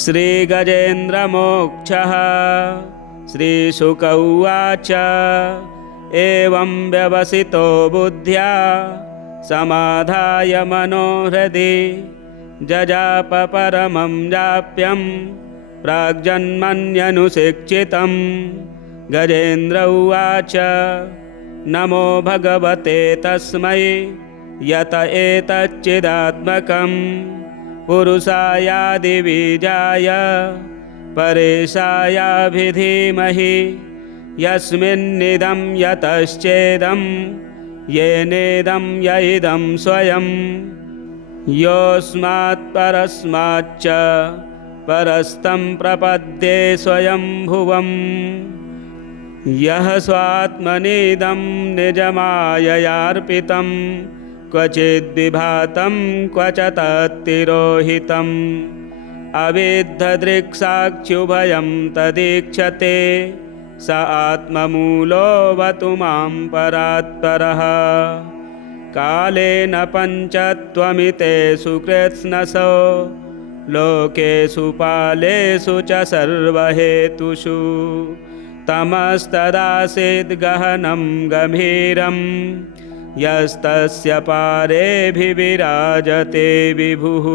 श्रीगजेन्द्रमोक्षः। श्रीशुक उवाच एवं व्यवसितो बुद्ध्या समाधाय मनोहृदि जजाप परमं जाप्यं प्राग्जन्मन्यनुशिक्षितं। गजेन्द्र उवाच नमो भगवते तस्मै यत एतच्चिदात्मकं पुरुषायादिबीजाय परेशायाभिधीमहि यस्मिन्निदं यतश्चेदं येनेदं य इदं स्वयं योऽस्मात् परस्माच्च परस्तं प्रपद्ये स्वयंभुवम्। यः स्वात्मनीदं निजमाययार्पितं क्वचिद्विभातं क्व च तत्तिरोहितम् अविद्धदृक्साक्षुभयं तदीक्षते स आत्ममूलोऽवतु मां परात्परः। कालेन पञ्चत्वमितेषु कृत्स्नसो लोकेषु पालेषु च सर्वहेतुषु तमस्तदासीद् गहनं गम्भीरं यस्तस्य पारेऽभिविराजते विभुः।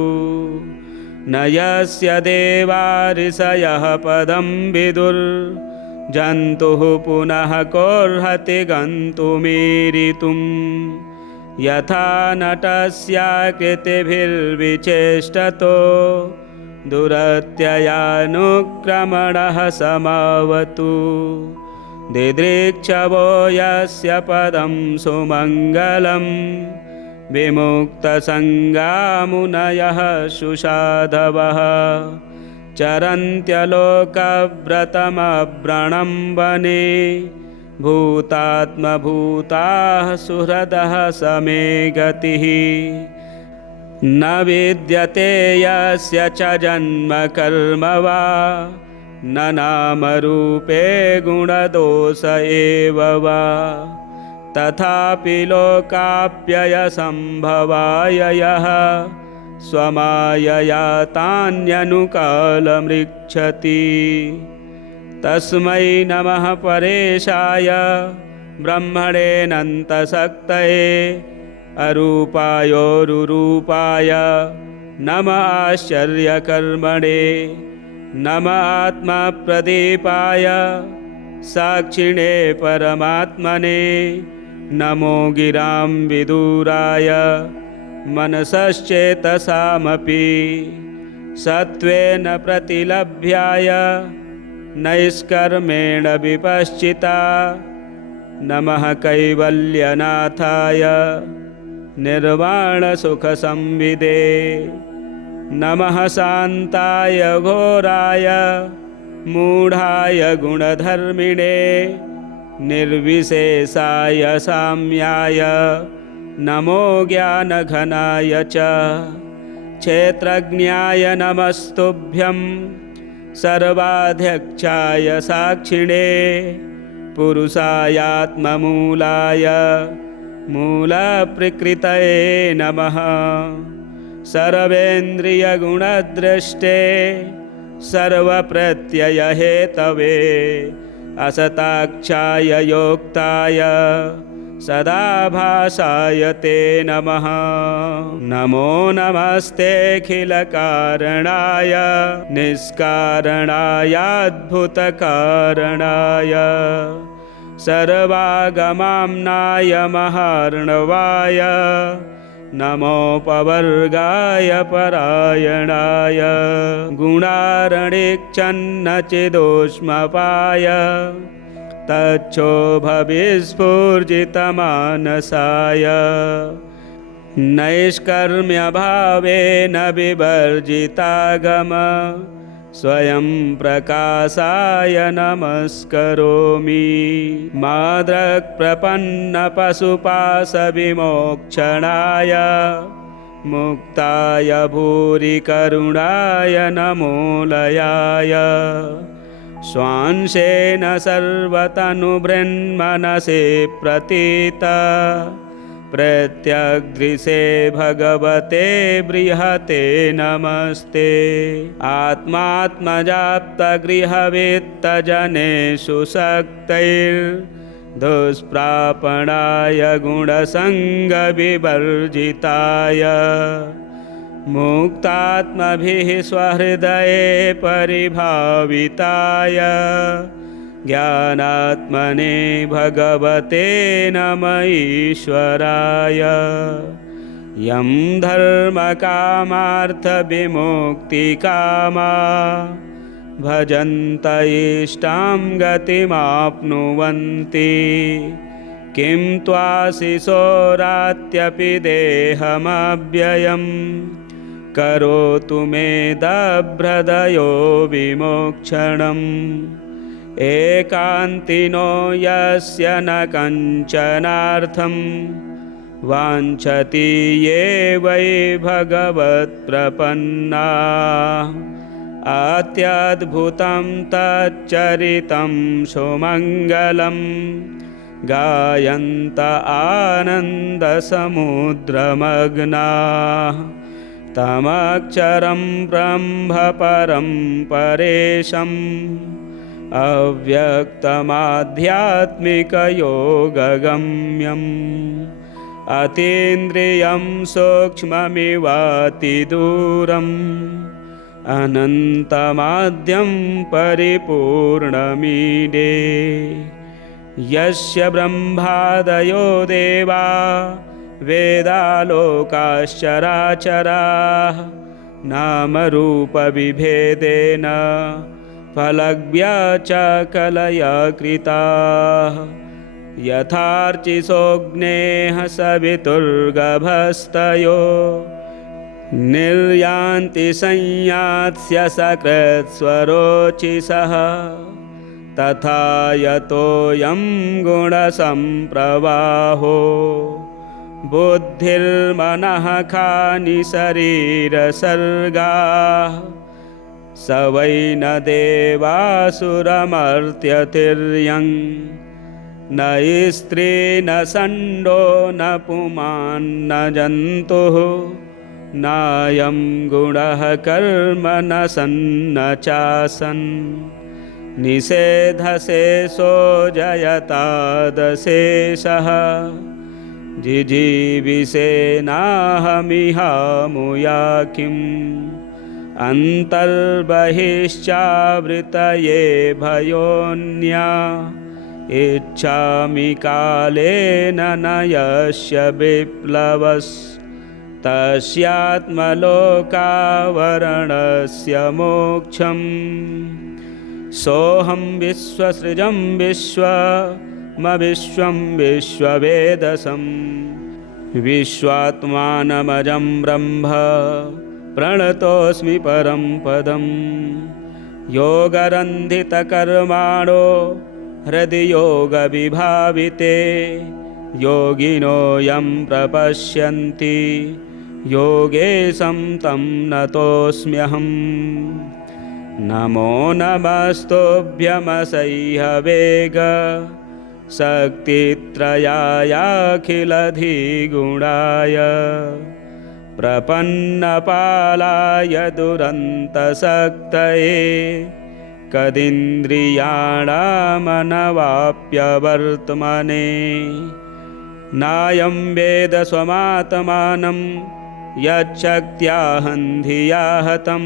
न यस्य देवा ऋषयः पदं विदुर्जन्तुः पुनः कोऽर्हति गन्तुमीरितुम्। यथा नटस्याकृतिभिर्विचेष्टतो दुरत्ययानुक्रमणः समावतु दिदृक्षवो यस्य पदं सुमङ्गलं विमुक्तसङ्गामुनयः सुसाधवः चरन्त्यलोकव्रतमव्रणं वने भूतात्मभूताः सुहृदः समे गतिः। न विद्यते यस्य च जन्म कर्म वा न नामरूपे गुणदोष एव वा तथापि लोकाप्ययसम्भवाय यः स्वमायया तान्यनुकालमृच्छति। तस्मै नमः परेशाय ब्रह्मणेऽनन्तशक्तये अरूपायोरुरूपाय नम आश्चर्यकर्मणे नम आत्मप्रदीपाय साक्षिणे परमात्मने नमो गिरां विदुराय मनसश्चेतसामपि सत्त्वेन प्रतिलभ्याय नैष्कर्मेण विपश्चिता नमः कैवल्यनाथाय निर्वाणसुखसंविदे नमः शान्ताय घोराय मूढाय गुणधर्मिणे निर्विशेषाय साम्याय नमो ज्ञानघनाय च क्षेत्रज्ञाय नमस्तुभ्यं सर्वाध्यक्षाय साक्षिणे पुरुषायात्ममूलाय मूलप्रकृतये नमः सर्वेन्द्रियगुणद्रष्टे सर्वप्रत्ययहेतवे असताक्षाय योक्ताय सदाभासाय ते नमः। नमो नमस्तेऽखिलकारणाय निष्कारणायाद्भुतकारणाय सर्वागमाम्नाय महार्णवाय नमोपवर्गाय परायणाय गुणारणिक्षन्नचिदोष्मपाय तच्छोभविस्फूर्जितमानसाय नैष्कर्म्यभावेन विवर्जितागम स्वयं प्रकाशाय नमस्करोमि। माद्रक्प्रपन्नपशुपाशविमोक्षणाय मुक्ताय भूरिकरुणाय नमोलयाय स्वांशेन सर्वतनुभृन्मनसे प्रतीत प्रत्यग्दृशे भगवते बृहते नमस्ते। आत्मात्मजाप्तगृहवित्तजनेषु शक्तैर्दुष्प्रापणाय गुणसङ्गविवर्जिताय मुक्तात्मभिः स्वहृदये परिभाविताय ज्ञानात्मने भगवते नमः ईश्वराय। यं धर्मकामार्थविमुक्तिकामा भजन्त इष्टां गतिमाप्नुवन्ति किं त्वाशिशोरात्यपि देहमव्ययम् करोतु मे दभ्रदयो विमोक्षणम्। एकान्तिनो यस्य न कञ्चनार्थं वाञ्छति ये वै भगवत्प्रपन्नाः अत्यद्भुतं तच्चरितं सुमङ्गलं गायन्त आनन्दसमुद्रमग्नाः तमक्षरं ब्रह्म परं परेशम् अव्यक्तमाध्यात्मिकयोगगम्यम् अतीन्द्रियं सूक्ष्ममिवातिदूरम् अनन्तमाद्यं परिपूर्णमीडे। यस्य ब्रह्मादयो देवा वेदालोकाश्चराचराः नामरूपविभेदेन फलव्यचकलया कृताः यथार्चिसोऽग्नेः सवितुर्गभस्तयो निर्यान्ति संयात्स्य सकृत्स्वरोचिषः तथा यतोऽयं गुणसम्प्रवाहो बुद्धिर्मनः खानि शरीरसर्गाः स वै न देवासुरमर्त्यतिर्यं न स्त्री न षण्डो न पुमान् न जन्तुः नायं गुणः कर्म न सन्न चासन् निषेधशेषो जयतादशेषः जिजीविषेनाहमिहामुया किम् अन्तर्बहिश्चावृतये भयोऽन्या इच्छामि कालेन न यस्य विप्लवस्तस्यात्मलोकावरणस्य मोक्षम्। सोऽहं विश्वसृजं विश्वमविश्वं विश्ववेदसं विश्वात्मानमजं ब्रह्म प्रणतोऽस्मि परं पदं। योगरन्धितकर्माणो हृदि योगविभाविते योगिनो यं प्रपश्यन्ति योगेशं तं नतोऽस्म्यहम्। नमो नमस्तुभ्यमसह्यवेग शक्तित्रयायाखिलधिगुणाय प्रपन्नपालाय दुरन्तशक्तये कदिन्द्रियाणामनवाप्यवर्त्मने। नायं वेद स्वमात्मानं यच्छक्त्याहं धिया हतं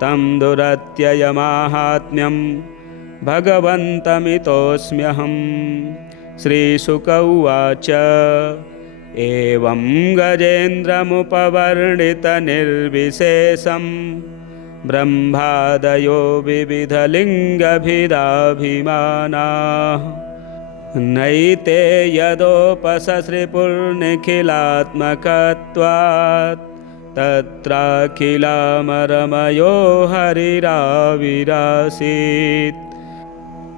तं दुरत्ययमाहात्म्यं भगवन्तमितोऽस्म्यहम्। श्रीशुक उवाच एवं गजेन्द्रमुपवर्णितनिर्विशेषं ब्रह्मादयो विविधलिङ्गभिदाभिमानाः नैते यदोपससृपुर्निखिलात्मकत्वात् तत्राखिलामरमयो हरिराविरासीत्।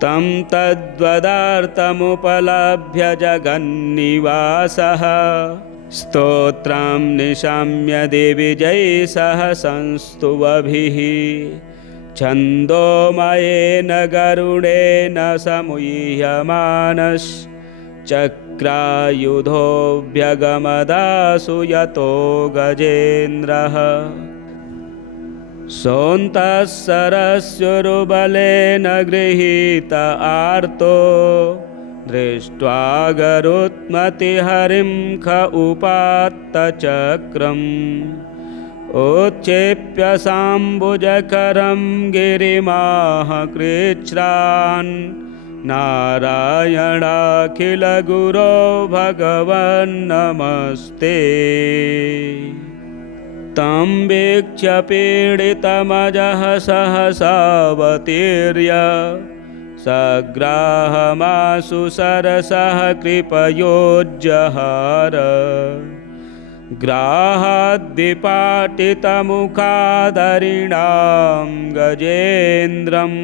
तं तद्वदार्थमुपलभ्य जगन्निवासः स्तोत्रं निशाम्य दिविजैः सह संस्तुवभिः छन्दोमयेन गरुडेन समुह्यमानश्चक्र शक्रायुधोऽभ्यगमदासु यतो गजेन्द्रः सोऽन्तः सरस्युरुबलेन गृहीत आर्तो दृष्ट्वा गरुत्मतिहरिं ख उपात्तचक्रम् उत्क्षेप्य साम्बुजकरं गिरिमाह कृच्छ्रान् नारायणाखिलगुरो भगवन्नमस्ते तं वीक्ष्य पीडितमजः सहसावतीर्य सग्राहमाशु सरसः कृपयोज्जहार ग्राहाद्विपाटितमुखादरिणां गजेन्द्रं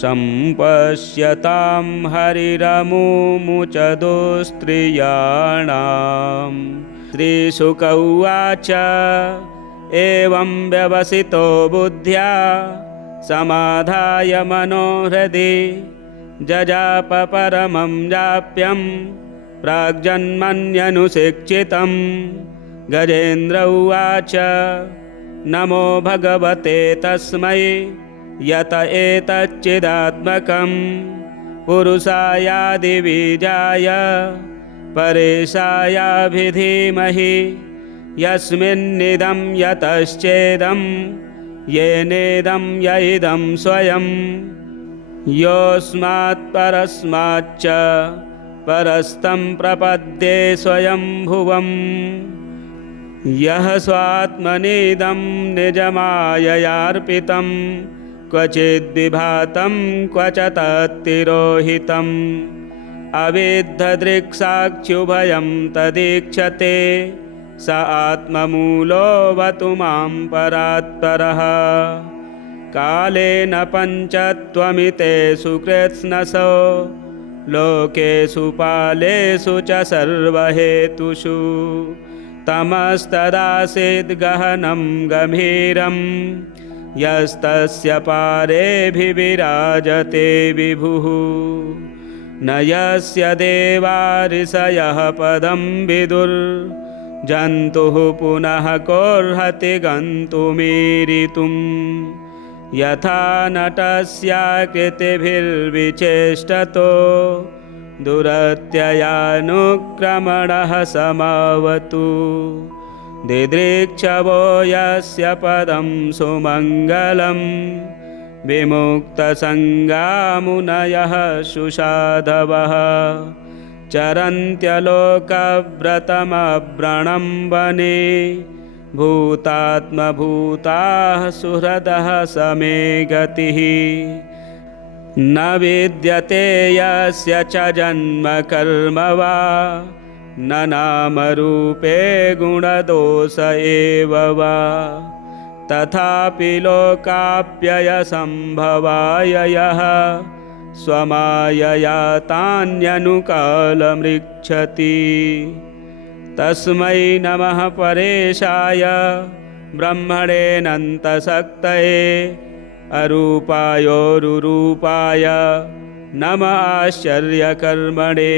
सम्पश्यतां हरिरमुमुचदुस्त्रियाणाम् श्रीशुक उवाच एवं व्यवसितो बुद्ध्या समाधाय मनोहृदि जजाप परमं जाप्यं प्राग्जन्मन्यनुशिक्षितं गजेन्द्र उवाच नमो भगवते तस्मै यत एतच्चिदात्मकं पुरुषायादिबीजाय परेशायाभिधीमहि यस्मिन्निदं यतश्चेदं येनेदं य इदं स्वयं योऽस्मात् परस्माच्च परस्तं प्रपद्ये स्वयंभुवम् यः स्वात्मनीदं निजमाययार्पितं क्वचिद्विभातं क्व च तत्तिरोहितम् अविद्धदृक्साक्षुभयं तदीक्षते स आत्ममूलोऽवतु मां परात्परः कालेन पञ्चत्वमितेषु कृत्स्नसो लोकेषु पालेषु च सर्वहेतुषु तमस्तदासीद् गहनं गभीरं यस्तस्य पारेऽभिविराजते विभुः न यस्य देवा ऋषयः पदं विदुर्जन्तुः पुनः कोऽर्हति गन्तुमीरितुम् यथा नटस्याकृतिभिर्विचेष्टतो दुरत्ययानुक्रमणः समावतु दिदृक्षवो यस्य पदं सुमङ्गलं विमुक्तसङ्गामुनयः सुसाधवः चरन्त्यलोकव्रतमव्रणं वने भूतात्मभूताः सुहृदः समे गतिः न विद्यते यस्य च जन्म कर्म वा न नामरूपे गुणदोष एव वा तथापि लोकाप्ययसम्भवाय यः स्वमायया तान्यनुकालमृच्छति तस्मै नमः परेशाय ब्रह्मणेऽनन्तशक्तये अरूपायोरुरूपाय नमः आश्चर्यकर्मणे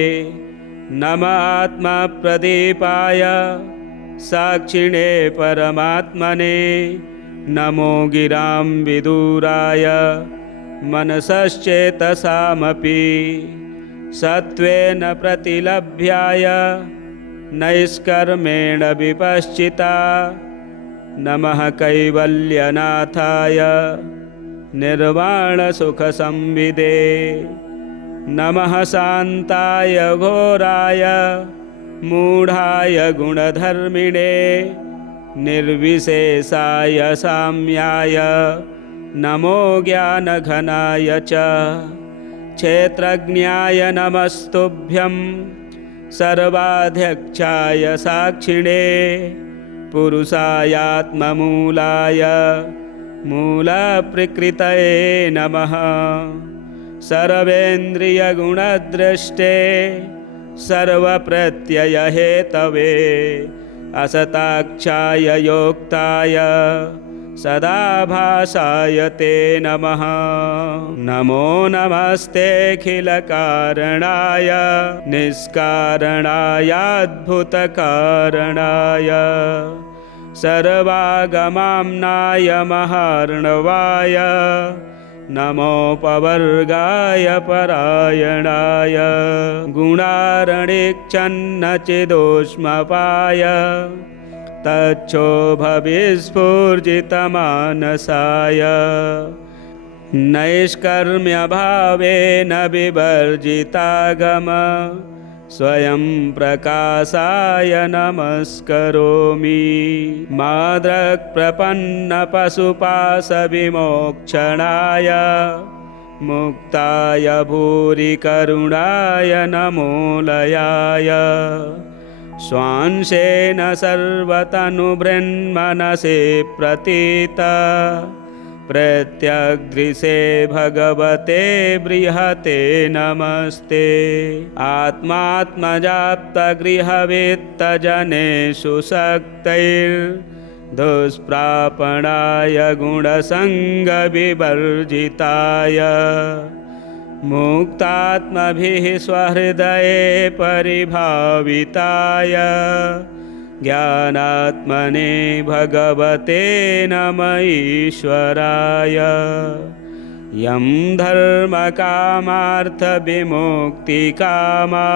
नमः आत्मप्रदीपाय साक्षिणे परमात्मने नमो गिरां विदुराय मनसश्चेतसामपि सत्त्वेन प्रतिलभ्याय नैष्कर्मेण विपश्चिता नमः कैवल्यनाथाय निर्वाणसुखसंविदे नमः शान्ताय घोराय मूढाय गुणधर्मिणे निर्विशेषाय साम्याय नमो ज्ञानघनाय च क्षेत्रज्ञाय नमस्तुभ्यं सर्वाध्यक्षाय साक्षिणे पुरुषायात्ममूलाय मूलप्रकृतये नमः सर्वेन्द्रियगुणद्रष्टे सर्वप्रत्ययहेतवे असताक्षाय योक्ताय सदाभासाय ते नमः। नमो नमस्तेऽखिलकारणाय निष्कारणायाद्भुतकारणाय सर्वागमाम्नाय महार्णवाय नमोपवर्गाय परायणाय गुणारणिक्षन्नचिदोष्मपाय तच्छोभविस्फूर्जितमानसाय नैष्कर्म्यभावेन विवर्जितागम स्वयं प्रकाशाय नमस्करोमि। माद्रक्प्रपन्नपशुपाशविमोक्षणाय मुक्ताय भूरि करुणाय नमोलयाय स्वांशेन सर्वतनुभृन्मनसे प्रतीत प्रत्यग्दृशे भगवते बृहते नमस्ते। आत्मात्मजाप्तगृहवित्तजनेषु शक्तैर्दुष्प्रापणाय गुणसङ्गविवर्जिताय मुक्तात्मभिः स्वहृदये परिभाविताय ज्ञानात्मने भगवते नमः ईश्वराय। यं धर्मकामार्थविमुक्तिकामा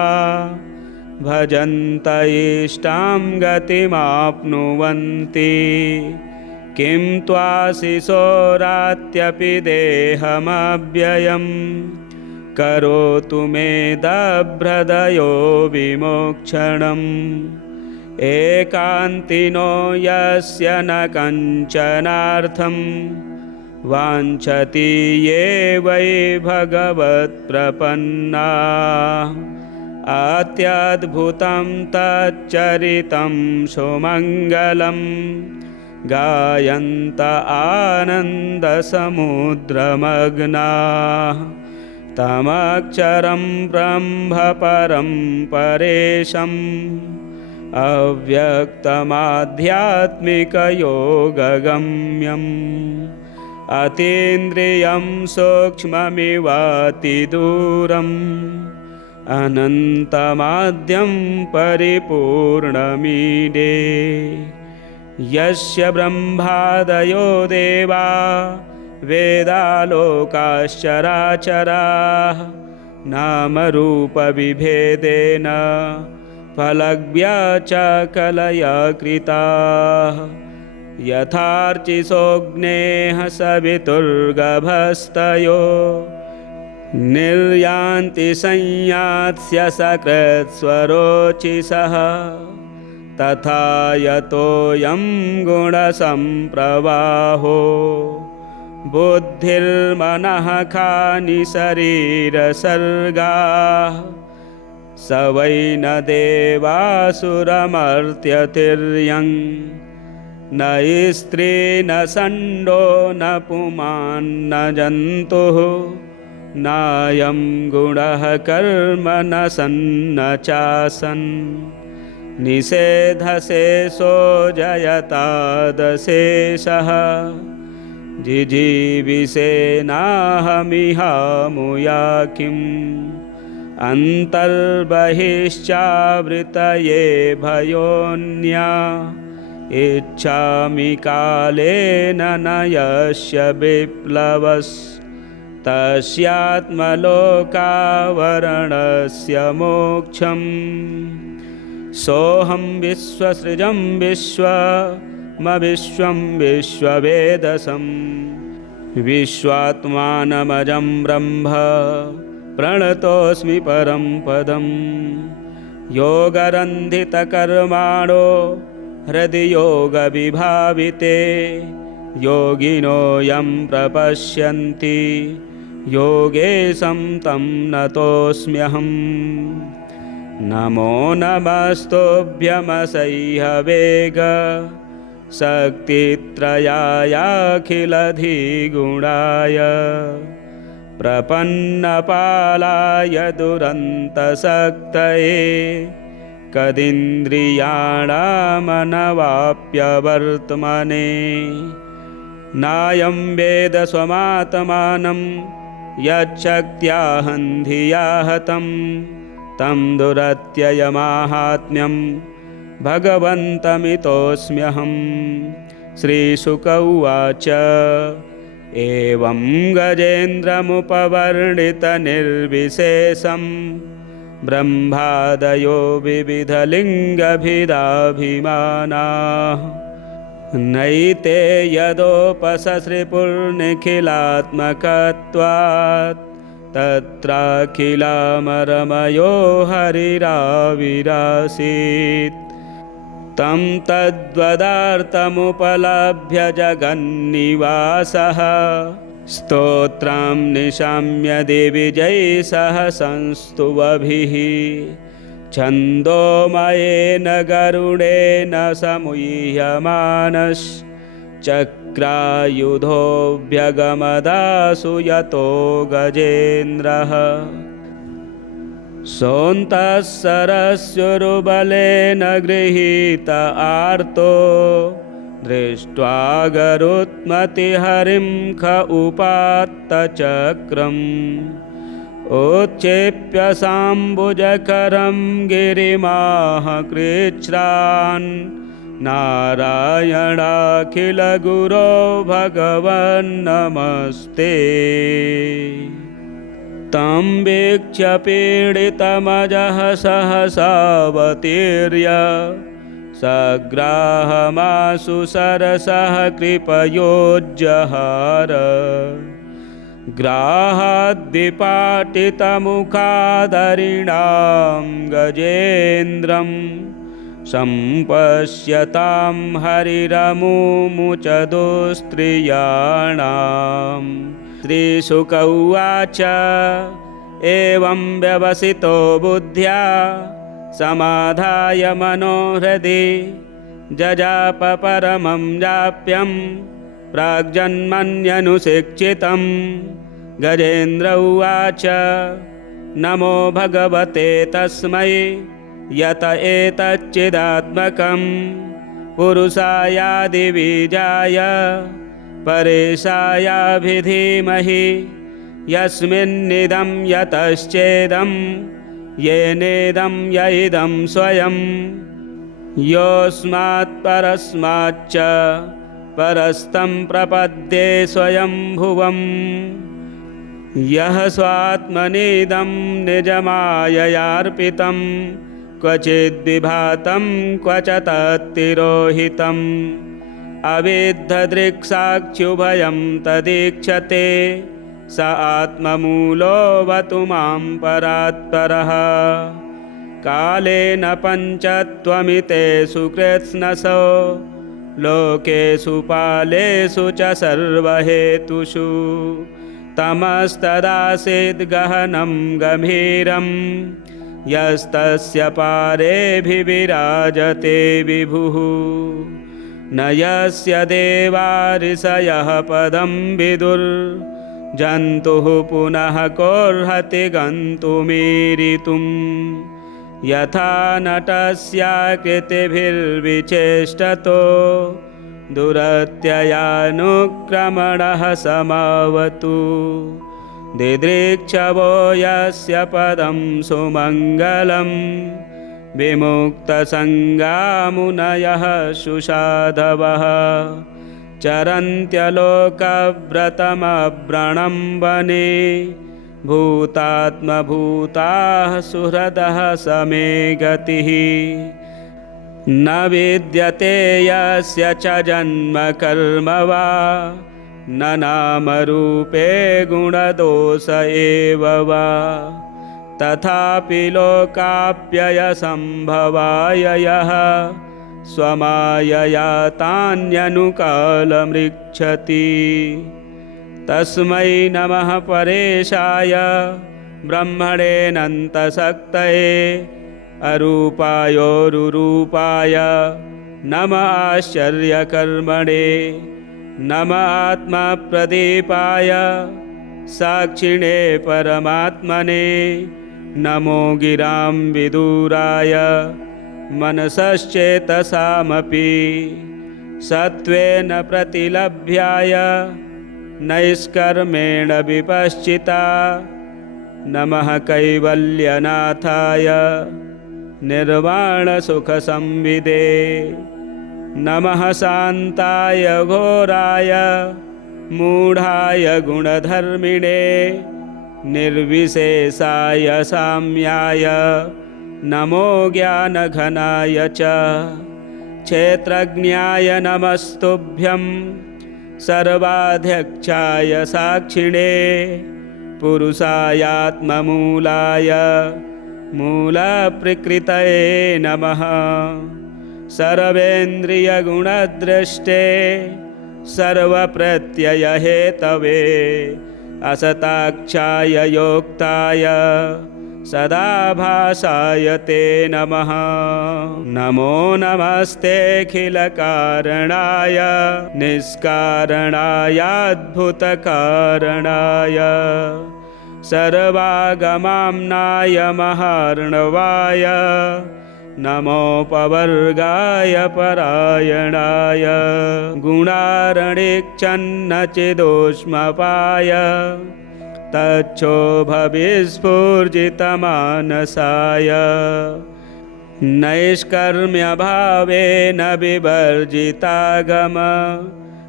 भजन्त इष्टां गतिमाप्नुवन्ति किं त्वाशिशोरात्यपि देहमव्ययम् करोतु मे दभ्रदयो विमोक्षणम्। एकान्तिनो यस्य न कञ्चनार्थं वाञ्छति ये वै भगवत्प्रपन्नाः अत्यद्भुतं तच्चरितं सुमङ्गलं गायन्त आनन्दसमुद्रमग्नाः तमक्षरं ब्रह्म परं परेशम् अव्यक्तमाध्यात्मिकयोगगम्यम् अतीन्द्रियं सूक्ष्ममिवातिदूरम् अनन्तमाद्यं परिपूर्णमीडे। यस्य ब्रह्मादयो देवा वेदालोकाश्चराचराः नामरूपविभेदेन फलव्याचकलया कृताः यथार्चिसोऽग्नेः सवितुर्गभस्तयो निर्यान्ति संयात्स्य सकृत्स्वरोचिषः तथा यतोऽयं गुणसम्प्रवाहो बुद्धिर्मनः खानि शरीरसर्गाः स वै न देवासुरमर्त्यतिर्यं न स्त्री न षण्डो न पुमान् न जन्तुः नायं गुणः कर्म न सन्न चासन् निषेधशेषो जयतादशेषः जिजीविषेनाहमिहामुया किम् अन्तर्बहिश्चावृतये भयोऽन्या इच्छामि कालेन न यस्य विप्लवस्तस्यात्मलोकावरणस्य मोक्षम् सोऽहं विश्वसृजं विश्वमविश्वं विश्ववेदसं विश्वात्मानमजं ब्रह्म प्रणतोऽस्मि परं पदम् योगरन्धितकर्माणो हृदि योगविभाविते योगिनो यं प्रपश्यन्ति योगेशं तं नतोऽस्म्यहम्। नमो नमस्तुभ्यमसह्यवेग शक्तित्रयायाखिलधिगुणाय प्रपन्नपालाय दुरन्तशक्तये कदिन्द्रियाणामनवाप्यवर्त्मने नायं वेद स्वमात्मानं यच्छक्त्याहं धिया हतं तं दुरत्ययमाहात्म्यं भगवन्तमितोऽस्म्यहं। श्रीशुक उवाच एवं गजेन्द्रमुपवर्णितनिर्विशेषं ब्रह्मादयो विविधलिङ्गभिदाभिमानाः नैते यदोपससृपुर्निखिलात्मकत्वात् तत्राखिलामरमयो हरिराविरासीत्। तं तद्वदार्थमुपलभ्य जगन्निवासः स्तोत्रं निशाम्य दिविजैः सह संस्तुवभिः छन्दोमयेन गरुडेन समुह्यमानश्चक्रायुधोऽभ्यगमदासु यतो गजेन्द्रः। सोऽन्तः सरस्युरुबलेन गृहीत आर्तो दृष्ट्वा गरुत्मतिहरिं ख उपात्तचक्रम् उत्क्षेप्य साम्बुजकरं गिरिमाह कृच्छ्रान् नारायणाखिलगुरो भगवन्नमस्ते। तं वीक्ष्य पीडितमजः सहसावतीर्य सग्राहमाशु सरसः कृपयोज्जहार। ग्राहाद्विपाटितमुखादरिणां गजेन्द्रं सम्पश्यतां हरिरमुमुच दुस्त्रियाणाम्। श्रीशुक उवाच एवं व्यवसितो बुद्ध्या समाधाय मनोहृदि जजाप परमं जाप्यं प्राग्जन्मन्यनुशिक्षितं। गजेन्द्र उवाच नमो भगवते तस्मै यत एतच्चिदात्मकं पुरुषायादिबीजाय परेशायाभिधीमहि यस्मिन्निदं यतश्चेदं येनेदं य इदं स्वयं योऽस्मात् परस्माच्च परस्तं प्रपद्ये स्वयंभुवम्। यः स्वात्मनीदं निजमाययार्पितं क्वचिद्विभातं क्वच तत्तिरोहितम् अविद्धदृक्साक्षुभयं तदीक्षते स आत्ममूलोऽवतु मां परात्परः। कालेन पञ्चत्वमितेषु कृत्स्नसो लोकेषु पालेषु च सर्वहेतुषु तमस्तदासीद् गहनं गम्भीरं यस्तस्य पारेऽभिविराजते विभुः। न यस्य देवा ऋषयः पदं विदुर्जन्तुः पुनः कोऽर्हति गन्तुमीरितुम्। यथा नटस्याकृतिभिर्विचेष्टतो दुरत्ययानुक्रमणः समावतु दिदृक्षवो यस्य पदं सुमङ्गलं विमुक्तसङ्गामुनयः सुसाधवः चरन्त्यलोकव्रतमव्रणं वने भूतात्मभूताः सुहृदः समे गतिः। न विद्यते यस्य च जन्म कर्म वा न नामरूपे गुणदोष एव वा तथापि लोकाप्ययसम्भवाय यः स्वमायया तान्यनुकालमृच्छति। तस्मै नमः परेशाय ब्रह्मणेऽनन्तशक्तये अरूपायोरुरूपाय नमः आश्चर्यकर्मणे नमः आत्मप्रदीपाय साक्षिणे परमात्मने नमो गिरां विदुराय मनसश्चेतसामपि सत्त्वेन प्रतिलभ्याय नैष्कर्मेण विपश्चिता। नमः कैवल्यनाथाय निर्वाणसुखसंविदे। नमः शान्ताय घोराय मूढाय गुणधर्मिणे। निर्विशेषाय साम्याय नमो ज्ञानघनाय च। क्षेत्रज्ञाय नमस्तुभ्यं सर्वाध्यक्षाय साक्षिणे। पुरुषायात्ममूलाय मूलप्रकृतये नमः। सर्वेन्द्रियगुणद्रष्टे सर्वप्रत्ययहेतवे। असताक्षाय योक्ताय सदाभासाय ते नमः। नमो नमस्तेऽखिलकारणाय निष्कारणायाद्भुतकारणाय। सर्वागमाम्नाय महार्णवाय नमोपवर्गाय परायणाय। गुणारणिक्षन्नचिदोष्मपाय तच्छोभविस्फूर्जितमानसाय। नैष्कर्म्यभावेन विवर्जितागम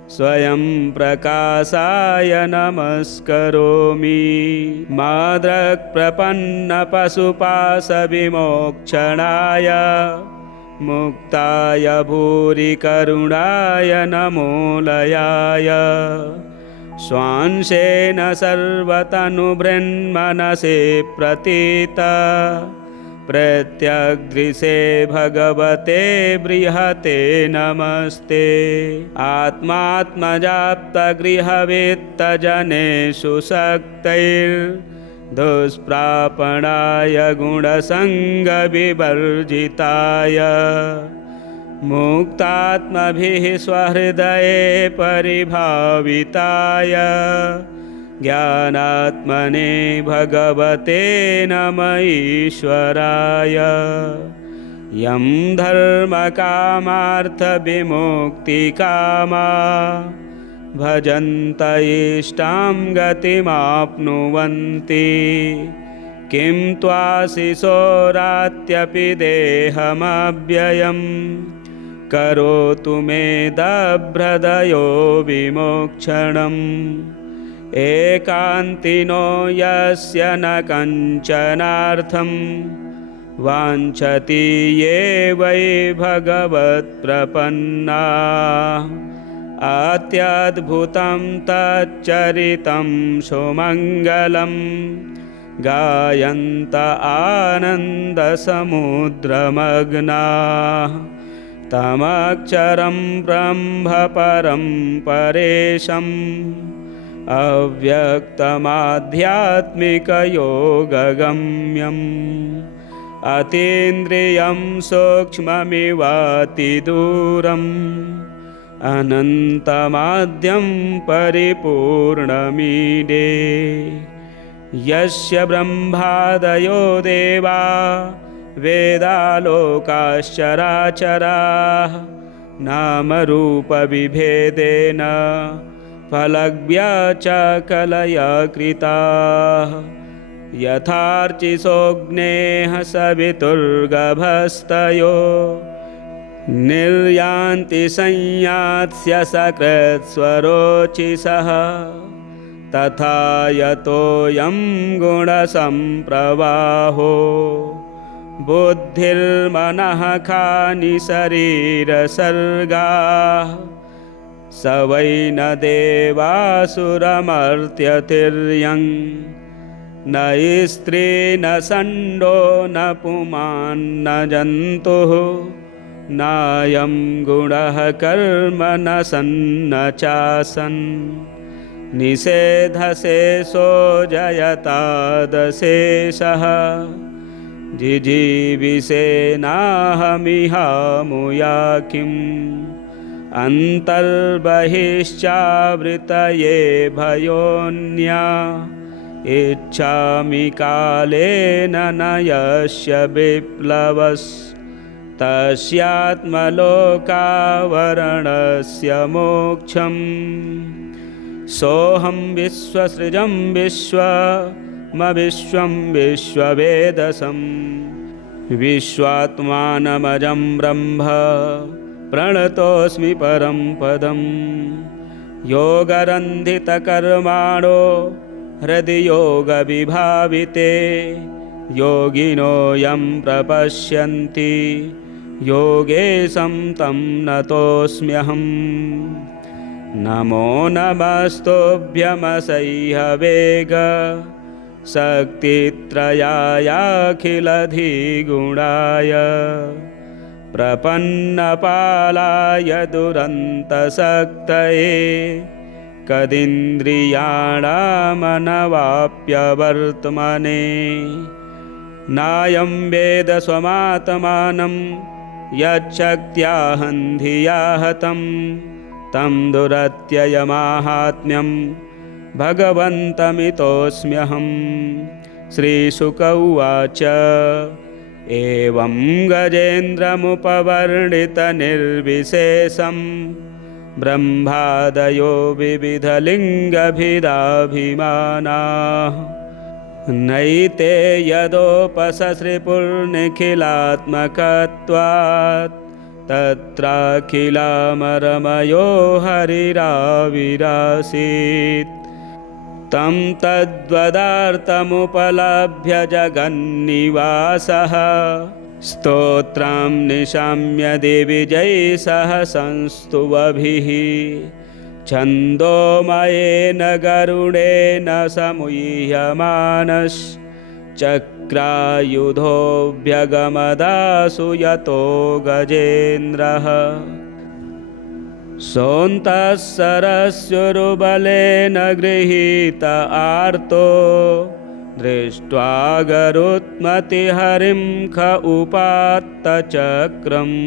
स्वयं प्रकाशाय नमस्करोमि। माद्रक्प्रपन्नपशुपाशविमोक्षणाय मुक्ताय भूरि करुणाय नमोलयाय। स्वांशेन सर्वतनुभृन्मनसे प्रतीत प्रत्यग्दृशे भगवते बृहते नमस्ते। आत्मात्मजाप्तगृहवित्तजनेषु शक्तैर्दुष्प्रापणाय गुणसङ्गविवर्जिताय। मुक्तात्मभिः स्वहृदये परिभाविताय ज्ञानात्मने भगवते नम ईश्वराय। यं धर्मकामार्थविमुक्तिकामा भजन्त इष्टां गतिमाप्नुवन्ति। किं त्वाशिशोरात्यपि देहमव्ययम् करोतु मे दभ्रदयो विमोक्षणम्। एकान्तिनो यस्य न कञ्चनार्थं वाञ्छति ये वै भगवत्प्रपन्नाः। अत्यद्भुतं तच्चरितं सुमङ्गलं गायन्त आनन्दसमुद्रमग्नाः। तमक्षरं ब्रह्म परं परेशम् अव्यक्तमाध्यात्मिकयोगगम्यम्। अतीन्द्रियं सूक्ष्ममिवातिदूरम् अनन्तमाद्यं परिपूर्णमीडे। यस्य ब्रह्मादयो देवा वेदालोकाश्चराचराः नामरूपविभेदेन फलव्यचकलया कृताः। यथार्चिसोऽग्नेः सवितुर्गभस्तयो निर्यान्ति संयात्स्य सकृत्स्वरोचिषः। तथा यतोऽयं गुणसम्प्रवाहो बुद्धिर्मनः खानि शरीरसर्गाः। स वै न देवासुरमर्त्यतिर्यं न स्त्री न षण्डो न पुमान्न जन्तुः। नायं गुणः कर्म न सन्न चासन् निषेधशेषो जयतादशेषः। जिजीविषेनाहमिहामुया किम् अन्तर्बहिश्चावृतये भयोऽन्या। इच्छामि कालेन न यस्य विप्लवस् तस्यात्मलोकावरणस्य मोक्षम् सोऽहं विश्वसृजं विश्वमविश्वं विश्ववेदसं विश्वात्मानमजं ब्रह्म प्रणतोऽस्मि परं पदम् योगरन्धितकर्माणो हृदि योगविभाविते योगिनो यं प्रपश्यन्ति योगेशं तं नतोऽस्म्यहम् नमो नमस्तुभ्यमसह्यवेग शक्तित्रयायाखिलधिगुणाय प्रपन्नपालाय दुरन्तशक्तये कदिन्द्रियाणामनवाप्यवर्त्मने नायं वेद स्वमात्मानं यच्छक्त्याहं धिया हतं तं दुरत्ययमाहात्म्यं भगवन्तमितोऽस्म्यहं। श्रीशुक उवाच एवं गजेन्द्रमुपवर्णितनिर्विशेषं ब्रह्मादयो विविधलिङ्गभिदाभिमानाः नैते यदोपससृपुर्निखिलात्मकत्वात् तत्राखिलामरमयो हरिराविरासीत् तं तद्वदार्थमुपलभ्य जगन्निवासः स्तोत्रं निशाम्य दिविजैः सह संस्तुवभिः छन्दोमयेन गरुडेन समुह्यमानश्चक्रायुधोऽभ्यगमदासु यतो गजेन्द्रः सोऽन्तः सरस्युरुबलेन गृहीत आर्तो दृष्ट्वा गरुत्मतिहरिं ख उपात्तचक्रम्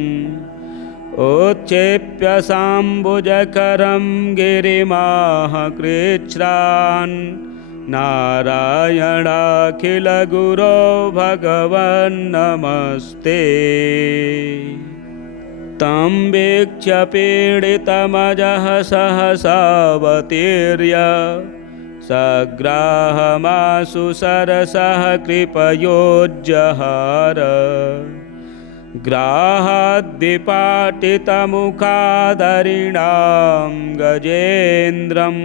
उत्क्षेप्य साम्बुजकरं गिरिमाह कृच्छ्रान् नारायणाखिलगुरो भगवन्नमस्ते। तं वीक्ष्य पीडितमजः सहसावतीर्य सग्राहमाशु सरसः कृपयोज्जहार ग्राहाद्विपाटितमुखादरिणां गजेन्द्रं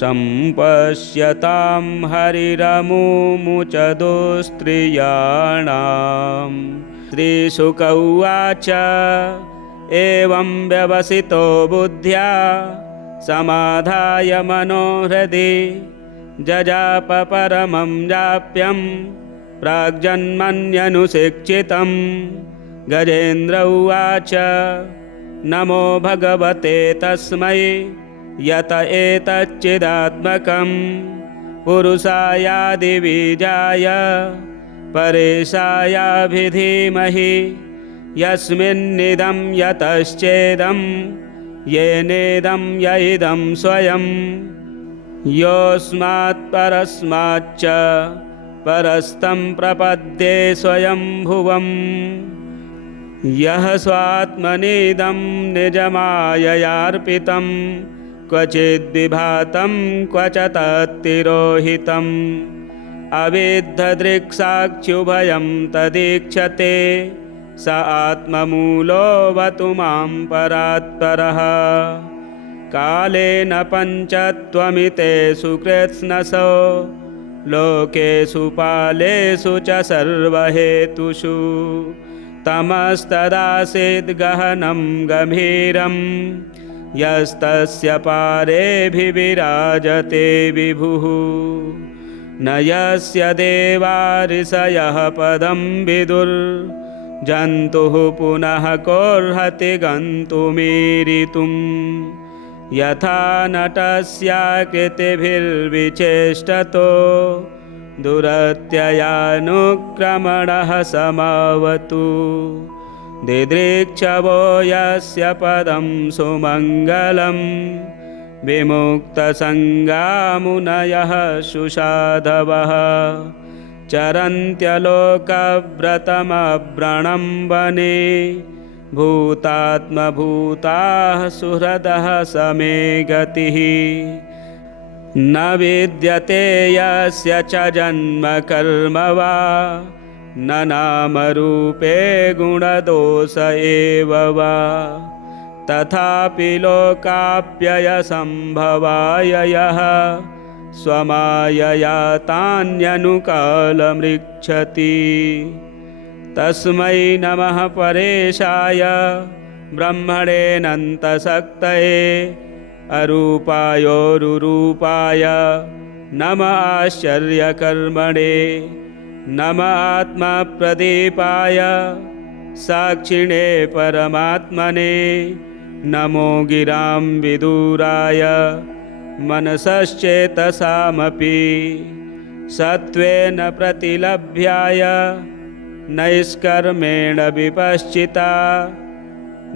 सम्पश्यतां हरिरमुमुच दुस्त्रियाणाम्। श्रीशुक उवाच एवं व्यवसितो बुद्ध्या समाधाय मनोहृदि जजाप परमं जाप्यं प्राग्जन्मन्यनुशिक्षितं। गजेन्द्र उवाच नमो भगवते तस्मै यत एतच्चिदात्मकं पुरुषायादिबीजाय परेशायाभिधीमहि यस्मिन्निदं यतश्चेदं येनेदं य इदं स्वयं योऽस्मात् परस्माच्च परस्तं प्रपद्ये स्वयंभुवम् यः स्वात्मनीदं निजमाययार्पितं क्वचिद्विभातं क्वच तत्तिरोहितम् अविद्धदृक्साक्षुभयं तदीक्षते स आत्ममूलोऽवतु मां परात्परः। कालेन पञ्चत्वमितेषु कृत्स्नसो लोकेषु पालेषु च सर्वहेतुषु तमस्तदासीद् गहनं गम्भीरं यस्तस्य पारेऽभिविराजते विभुः न यस्य देवा ऋषयः पदं विदुर्जन्तुः पुनः कोऽर्हति गन्तुमीरितुं यथा नटस्याकृतिभिर्विचेष्टतो दुरत्ययानुक्रमणः समावतु दिदृक्षवो यस्य पदं सुमङ्गलं विमुक्तसङ्गा मुनयः सुसाधवः चरन्त्यलोकव्रतमव्रणं वने भूतात्मभूताः सुहृदः समे गतिः न विद्यते यस्य च जन्म कर्म वा न नामरूपे गुणदोष एव वा तथापि लोकाप्ययसम्भवाय यः स्वमायया तान्यनुकालमृच्छति तस्मै नमः परेशाय ब्रह्मणेऽनन्तशक्तये अरूपायोरुरूपाय नमः आश्चर्यकर्मणे नमः आत्मप्रदीपाय साक्षिणे परमात्मने नमो गिरां विदुराय मनसश्चेतसामपि सत्त्वेन प्रतिलभ्याय नैष्कर्मेण विपश्चिता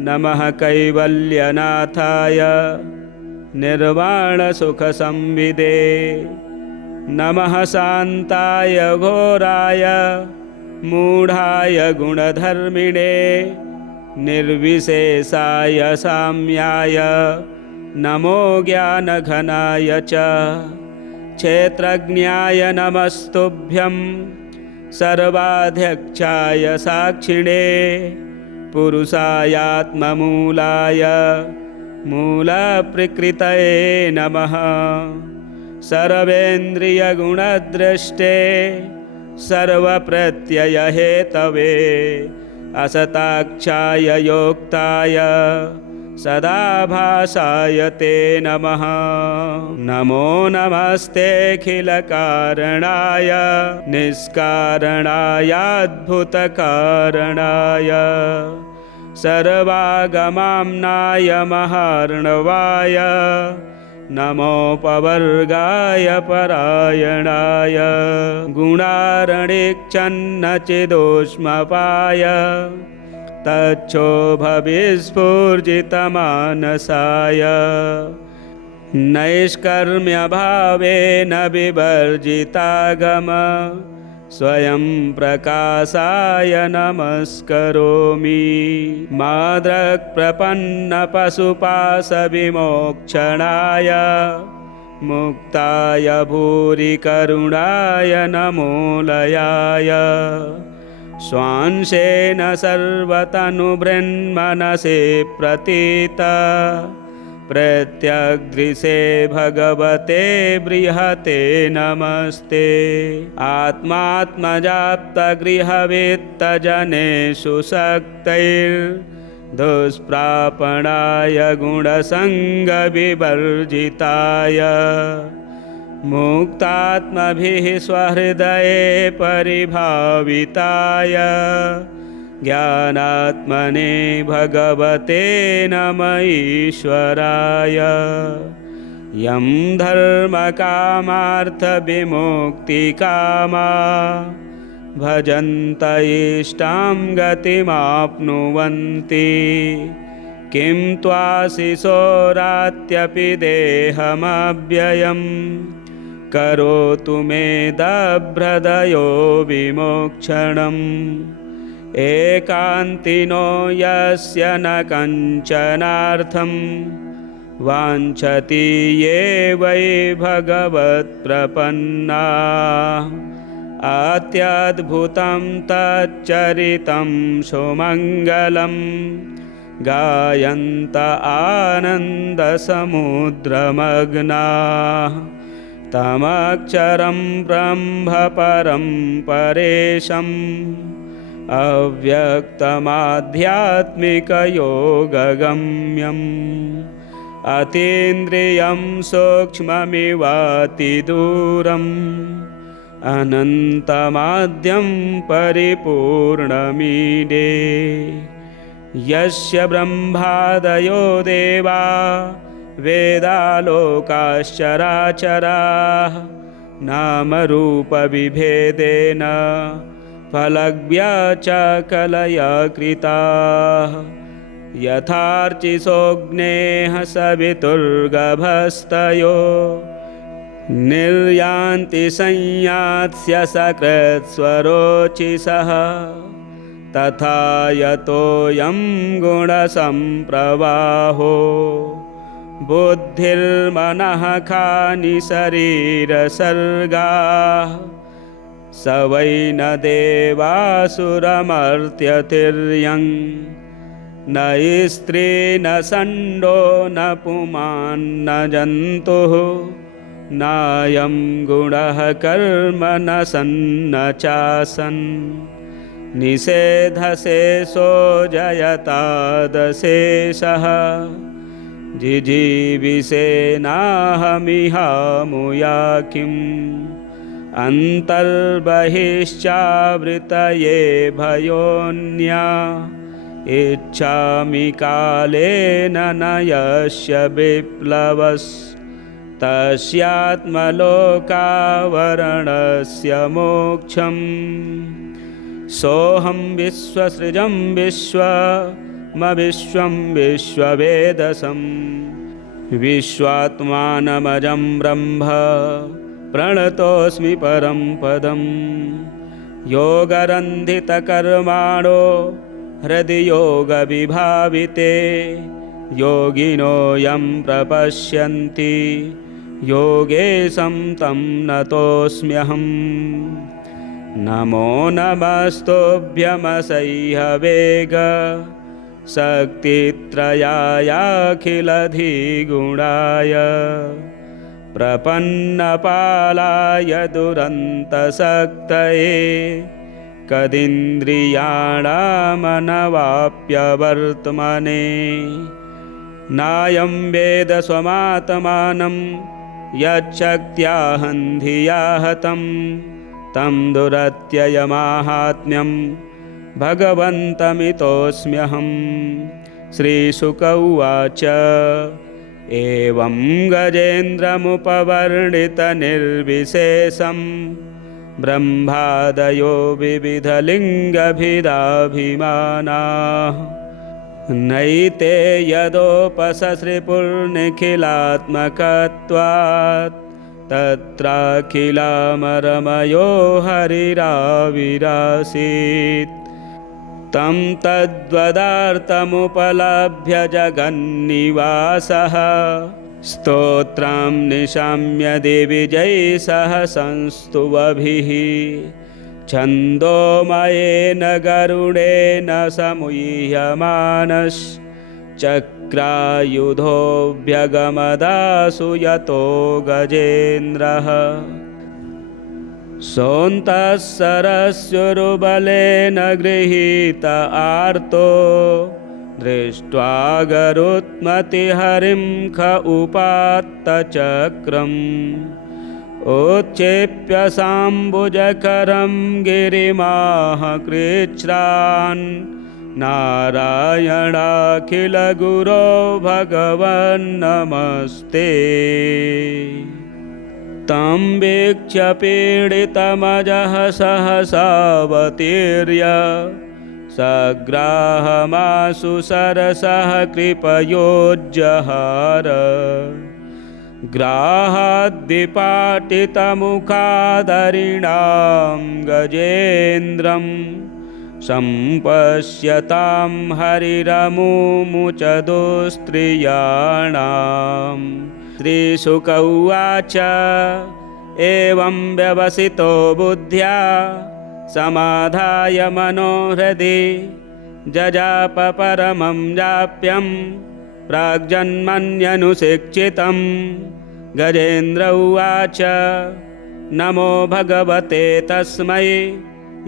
नमः कैवल्यनाथाय निर्वाणसुखसंविदे नमः शान्ताय घोराय मूढाय गुणधर्मिणे निर्विशेषाय साम्याय नमो ज्ञानघनाय च क्षेत्रज्ञाय नमस्तुभ्यं सर्वाध्यक्षाय साक्षिणे पुरुषायात्ममूलाय मूलप्रकृतये नमः सर्वेन्द्रियगुणद्रष्टे सर्वप्रत्ययहेतवे असताक्षाय योक्ताय सदाभासाय ते नमः नमो नमस्तेऽखिलकारणाय निष्कारणायाद्भुतकारणाय सर्वागमाम्नाय महार्णवाय नमोपवर्गाय परायणाय गुणारणिक्षन्नचिदोष्मपाय तच्छोभविस्फूर्जितमानसाय नैष्कर्म्यभावेन विवर्जितागम स्वयं प्रकाशाय नमस्करोमि माद्रक्प्रपन्नपशुपाशविमोक्षणाय मुक्ताय भूरिकरुणाय नमोलयाय स्वांशेन सर्वतनुभृन्मनसे प्रतीत प्रत्यग्दृशे भगवते बृहते नमस्ते आत्मात्मजाप्तगृहवित्तजनेषु शक्तैर्दुष्प्रापणाय गुणसङ्गविवर्जिताय मुक्तात्मभिः स्वहृदये परिभाविताय ज्ञानात्मने भगवते नमः ईश्वराय यं धर्मकामार्थविमुक्तिकामा भजन्त इष्टां गतिमाप्नुवन्ति किं त्वाशिशोरात्यपि देहमव्ययम् करोतु मे दभ्रदयो विमोक्षणम् एकान्तिनो यस्य न कञ्चनार्थं वाञ्छति ये वै भगवत्प्रपन्नाः अत्यद्भुतं तच्चरितं सुमङ्गलं गायन्त आनन्दसमुद्रमग्नाः तमक्षरं ब्रह्म परं परेशम् अव्यक्तमाध्यात्मिकयोगगम्यम् अतीन्द्रियं सूक्ष्ममिवातिदूरम् अनन्तमाद्यं परिपूर्णमीडे यस्य ब्रह्मादयो देवा वेदालोकाश्चराचराः नामरूपविभेदेन फलव्यचकलया कृताः यथार्चिसोऽग्नेः सवितुर्गभस्तयो निर्यान्ति संयात्स्य सकृत्स्वरोचिषः तथा यतोऽयं गुणसम्प्रवाहो बुद्धिर्मनः खानि शरीरसर्गाः स वै न देवासुरमर्त्यतिर्यं न स्त्री न षण्डो न पुमान् न जन्तुः नायं गुणः कर्म न सन्न चासन् निषेधशेषो जयतादशेषः जिजीविषेनाहमिहामुया किम् अन्तर्बहिश्चावृतये भयोऽन्या इच्छामि कालेन न यस्य विप्लवस्तस्यात्मलोकावरणस्य मोक्षम् सोऽहं विश्वसृजं विश्वमविश्वं विश्ववेदसं विश्वात्मानमजं ब्रह्म प्रणतोऽस्मि परं पदं योगरन्धितकर्माणो हृदि योगविभाविते योगिनो यं प्रपश्यन्ति योगेशं तं नतोऽस्म्यहम् नमो नमस्तुभ्यमसह्यवेग शक्तित्रयायाखिलधिगुणाय प्रपन्नपालाय दुरन्तशक्तये कदिन्द्रियाणामनवाप्यवर्त्मने नायं वेद स्वमात्मानं यच्छक्त्याहं धिया हतं तं दुरत्ययमाहात्म्यं भगवन्तमितोऽस्म्यहं। श्रीशुक उवाच एवं गजेन्द्रमुपवर्णितनिर्विशेषं ब्रह्मादयो विविधलिङ्गभिदाभिमानाः नैते यदोपससृपुर्निखिलात्मकत्वात् तत्राखिलामरमयो हरिराविरासीत् तं तद्वदार्थमुपलभ्य जगन्निवासः स्तोत्रं निशाम्य दिविजैः सह संस्तुवभिः छन्दोमयेन गरुडेन समुह्यमानश्चक्रायुधोऽभ्यगमदासु यतो गजेन्द्रः सोऽन्तः सरस्युरुबलेन गृहीत आर्तो दृष्ट्वा गरुत्मतिहरिं ख उपात्तचक्रम् उत्क्षेप्य साम्बुजकरं गिरिमाह कृच्छ्रान् नारायणाखिलगुरो भगवन्नमस्ते। तं वीक्ष्य पीडितमजः सहसावतीर्य सग्राहमाशु सरसः कृपयोज्जहार ग्राहाद्विपाटितमुखादरिणां गजेन्द्रं सम्पश्यतां हरिरमुमुचदुस्त्रियाणाम्। श्रीशुक उवाच एवं व्यवसितो बुद्ध्या समाधाय मनोहृदि जजाप परमं जाप्यं प्राग्जन्मन्यनुशिक्षितं। गजेन्द्र उवाच नमो भगवते तस्मै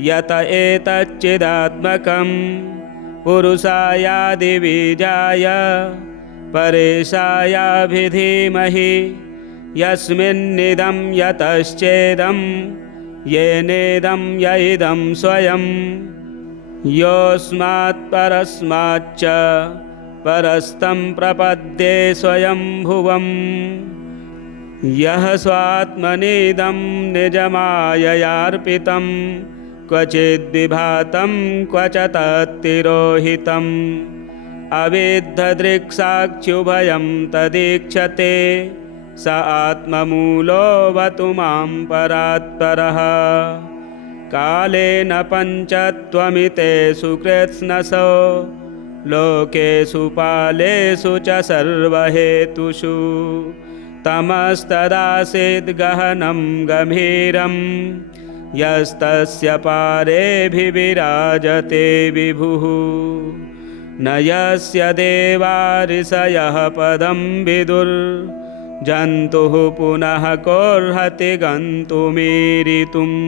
यत एतच्चिदात्मकं पुरुषायादिबीजाय परेशायाभिधीमहि यस्मिन्निदं यतश्चेदं येनेदं य इदं स्वयं योऽस्मात् परस्माच्च परस्तं प्रपद्ये स्वयंभुवम्। यः स्वात्मनीदं निजमाययार्पितं क्वचिद्विभातं क्व च तत्तिरोहितम् अविद्धदृक्साक्षुभयं तदीक्षते स आत्ममूलोऽवतु मां परात्परः कालेन पञ्चत्वमितेषु कृत्स्नसो लोकेषु पालेषु च सर्वहेतुषु तमस्तदासीद् गहनं गभीरं यस्तस्य पारेऽभिविराजते विभुः न यस्य देवा ऋषयः पदं विदुर्जन्तुः पुनः कोऽर्हति गन्तुमीरितुम्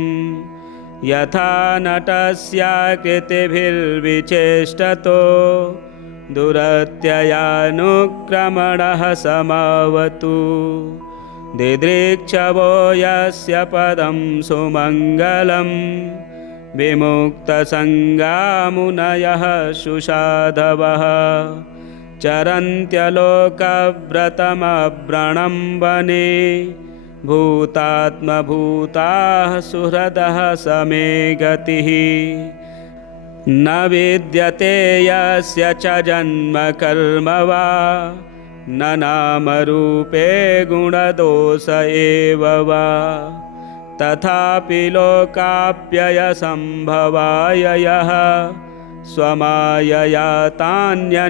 यथा नटस्याकृतिभिर्विचेष्टतो दुरत्ययानुक्रमणः समावतु दिदृक्षवो यस्य पदं सुमङ्गलं विमुक्तसङ्गामुनयः सुसाधवः चरन्त्यलोकव्रतमव्रणं वने भूतात्मभूताः सुहृदः समे गतिः न विद्यते यस्य च जन्म कर्म वा न नामरूपे गुणदोष एव वा तथापि लोकाप्ययसम्भवाय यः स्वमायया तान्यनुकालमृच्छति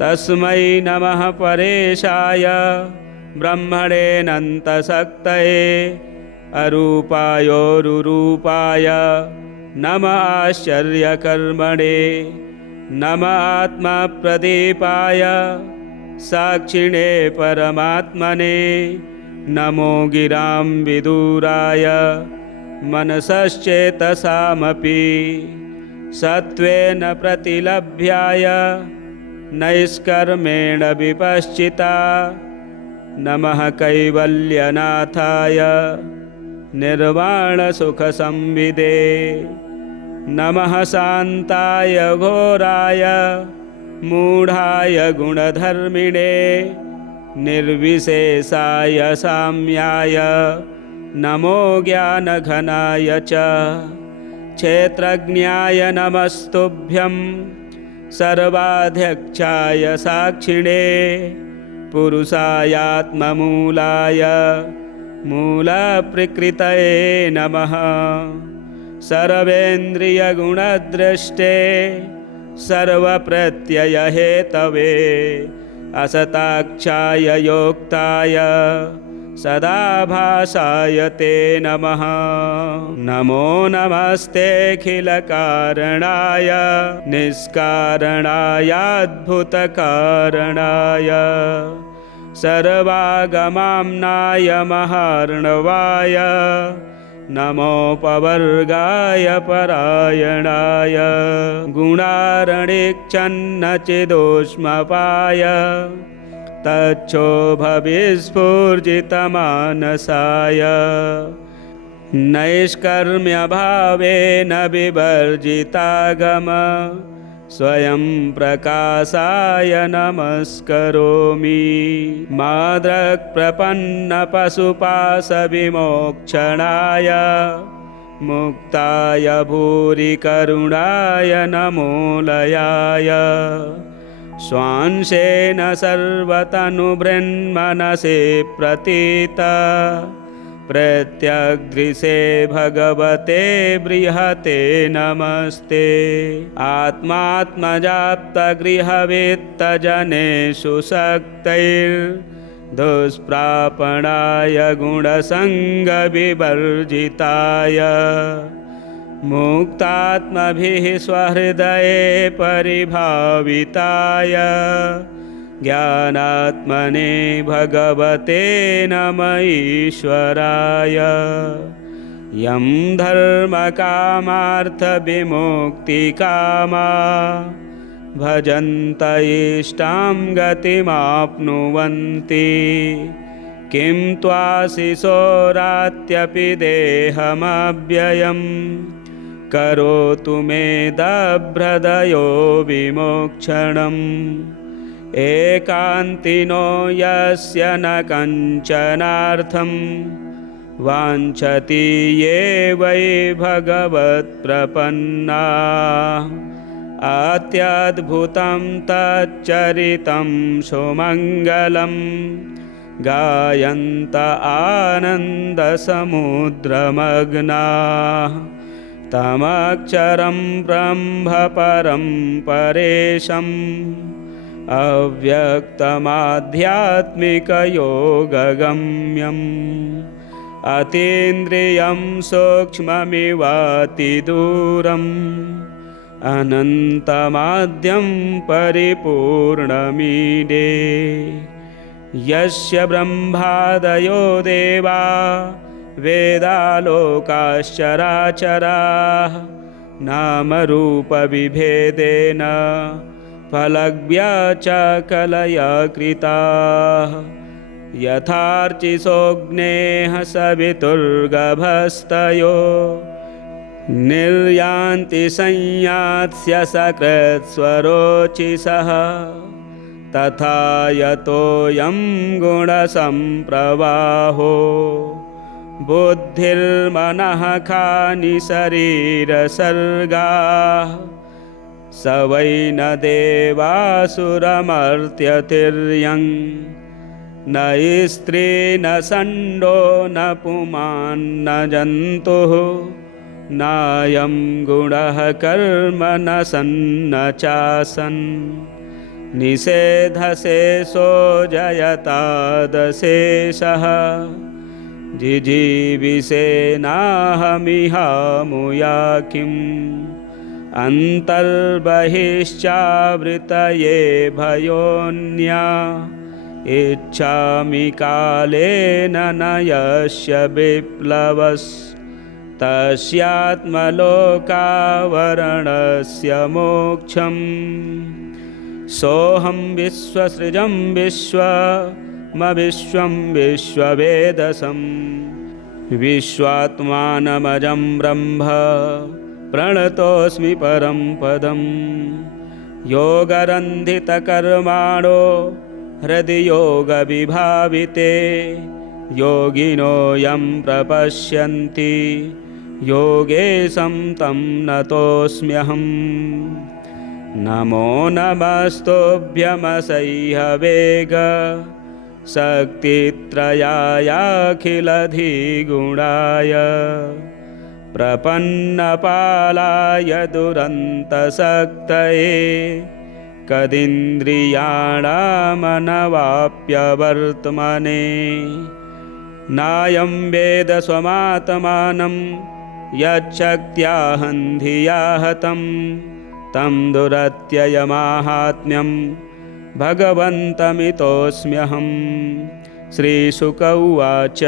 तस्मै नमः परेशाय ब्रह्मणेऽनन्तशक्तये अरूपायोरुरूपाय नमः आश्चर्यकर्मणे नमः आत्मप्रदीपाय साक्षिणे परमात्मने नमो गिरां विदुराय मनसश्चेतसामपि सत्त्वेन प्रतिलभ्याय नैष्कर्मेण विपश्चिता नमः कैवल्यनाथाय निर्वाणसुखसंविदे नमः शान्ताय घोराय मूढाय गुणधर्मिणे निर्विशेषाय साम्याय नमो ज्ञानघनाय च क्षेत्रज्ञाय नमस्तुभ्यं सर्वाध्यक्षाय साक्षिणे पुरुषायात्ममूलाय मूलप्रकृतये नमः सर्वेन्द्रियगुणद्रष्टे सर्वप्रत्ययहेतवे असताक्षाय योक्ताय सदाभासाय ते नमः नमो नमस्तेऽखिलकारणाय निष्कारणायाद्भुतकारणाय सर्वागमाम्नाय महार्णवाय नमोपवर्गाय परायणाय गुणारणिक्षन्नचिदोष्मपाय तच्छोभविस्फूर्जितमानसाय नैष्कर्म्यभावेन विवर्जितागम स्वयं प्रकाशाय नमस्करोमि माद्रक्प्रपन्नपशुपाशविमोक्षणाय मुक्ताय भूरि करुणाय नमोलयाय स्वांशेन सर्वतनुभृन्मनसे प्रतीत प्रत्यग्दृशे भगवते बृहते नमस्ते आत्मात्मजाप्तगृहवित्तजनेषु शक्तैर्दुष्प्रापणाय गुणसङ्गविवर्जिताय मुक्तात्मभिः स्वहृदये परिभाविताय ज्ञानात्मने भगवते नमः ईश्वराय यं धर्मकामार्थविमुक्तिकामा भजन्त इष्टां गतिमाप्नुवन्ति किं त्वाशिशोरात्यपि देहमव्ययं करोतु मे दभ्रदयो विमोक्षणम् एकान्तिनो यस्य न कञ्चनार्थं वाञ्छति ये वै भगवत्प्रपन्नाः अत्यद्भुतं तच्चरितं सुमङ्गलं गायन्त आनन्दसमुद्रमग्नाः तमक्षरं ब्रह्म परं परेशम् अव्यक्तमाध्यात्मिकयोगगम्यम् अतीन्द्रियं सूक्ष्ममिवातिदूरम् अनन्तमाद्यं परिपूर्णमीडे यस्य ब्रह्मादयो देवा वेदालोकाश्चराचराः नामरूपविभेदेन फलज्ञा च कलया कृताः यथार्चिसोऽग्नेः सवितुर्गभस्तयो निर्यान्ति संयात्स्य सकृत्स्वरोचिषः तथा यतोऽयं गुणसम्प्रवाहो बुद्धिर्मनः खानि शरीरसर्गाः स वै न देवासुरमर्त्यतिर्यं न स्त्री न षण्डो न पुमान् न जन्तुः नायं गुणः कर्म न सन्न चासन् निषेधशेषो जयतादशेषः जिजीविषेनाहमिहामुया किम् अन्तर्बहिश्चावृतये भयोऽन्या इच्छामि कालेन न यस्य विप्लवस्तस्यात्मलोकावरणस्य मोक्षम् सोऽहं विश्वसृजं विश्वमविश्वं विश्ववेदसं विश्वात्मानमजं ब्रह्म प्रणतोऽस्मि परं पदं योगरन्धितकर्माणो हृदि योगविभाविते योगिनो यं प्रपश्यन्ति योगेशं तं नतोऽस्म्यहम् नमो नमस्तुभ्यमसह्यवेग शक्तित्रयायाखिलधिगुणाय प्रपन्नपालाय दुरन्तशक्तये कदिन्द्रियाणामनवाप्यवर्त्मने नायं वेद स्वमात्मानं यच्छक्त्याहं धिया हतं तं दुरत्ययमाहात्म्यं भगवन्तमितोऽस्म्यहम् श्रीशुक उवाच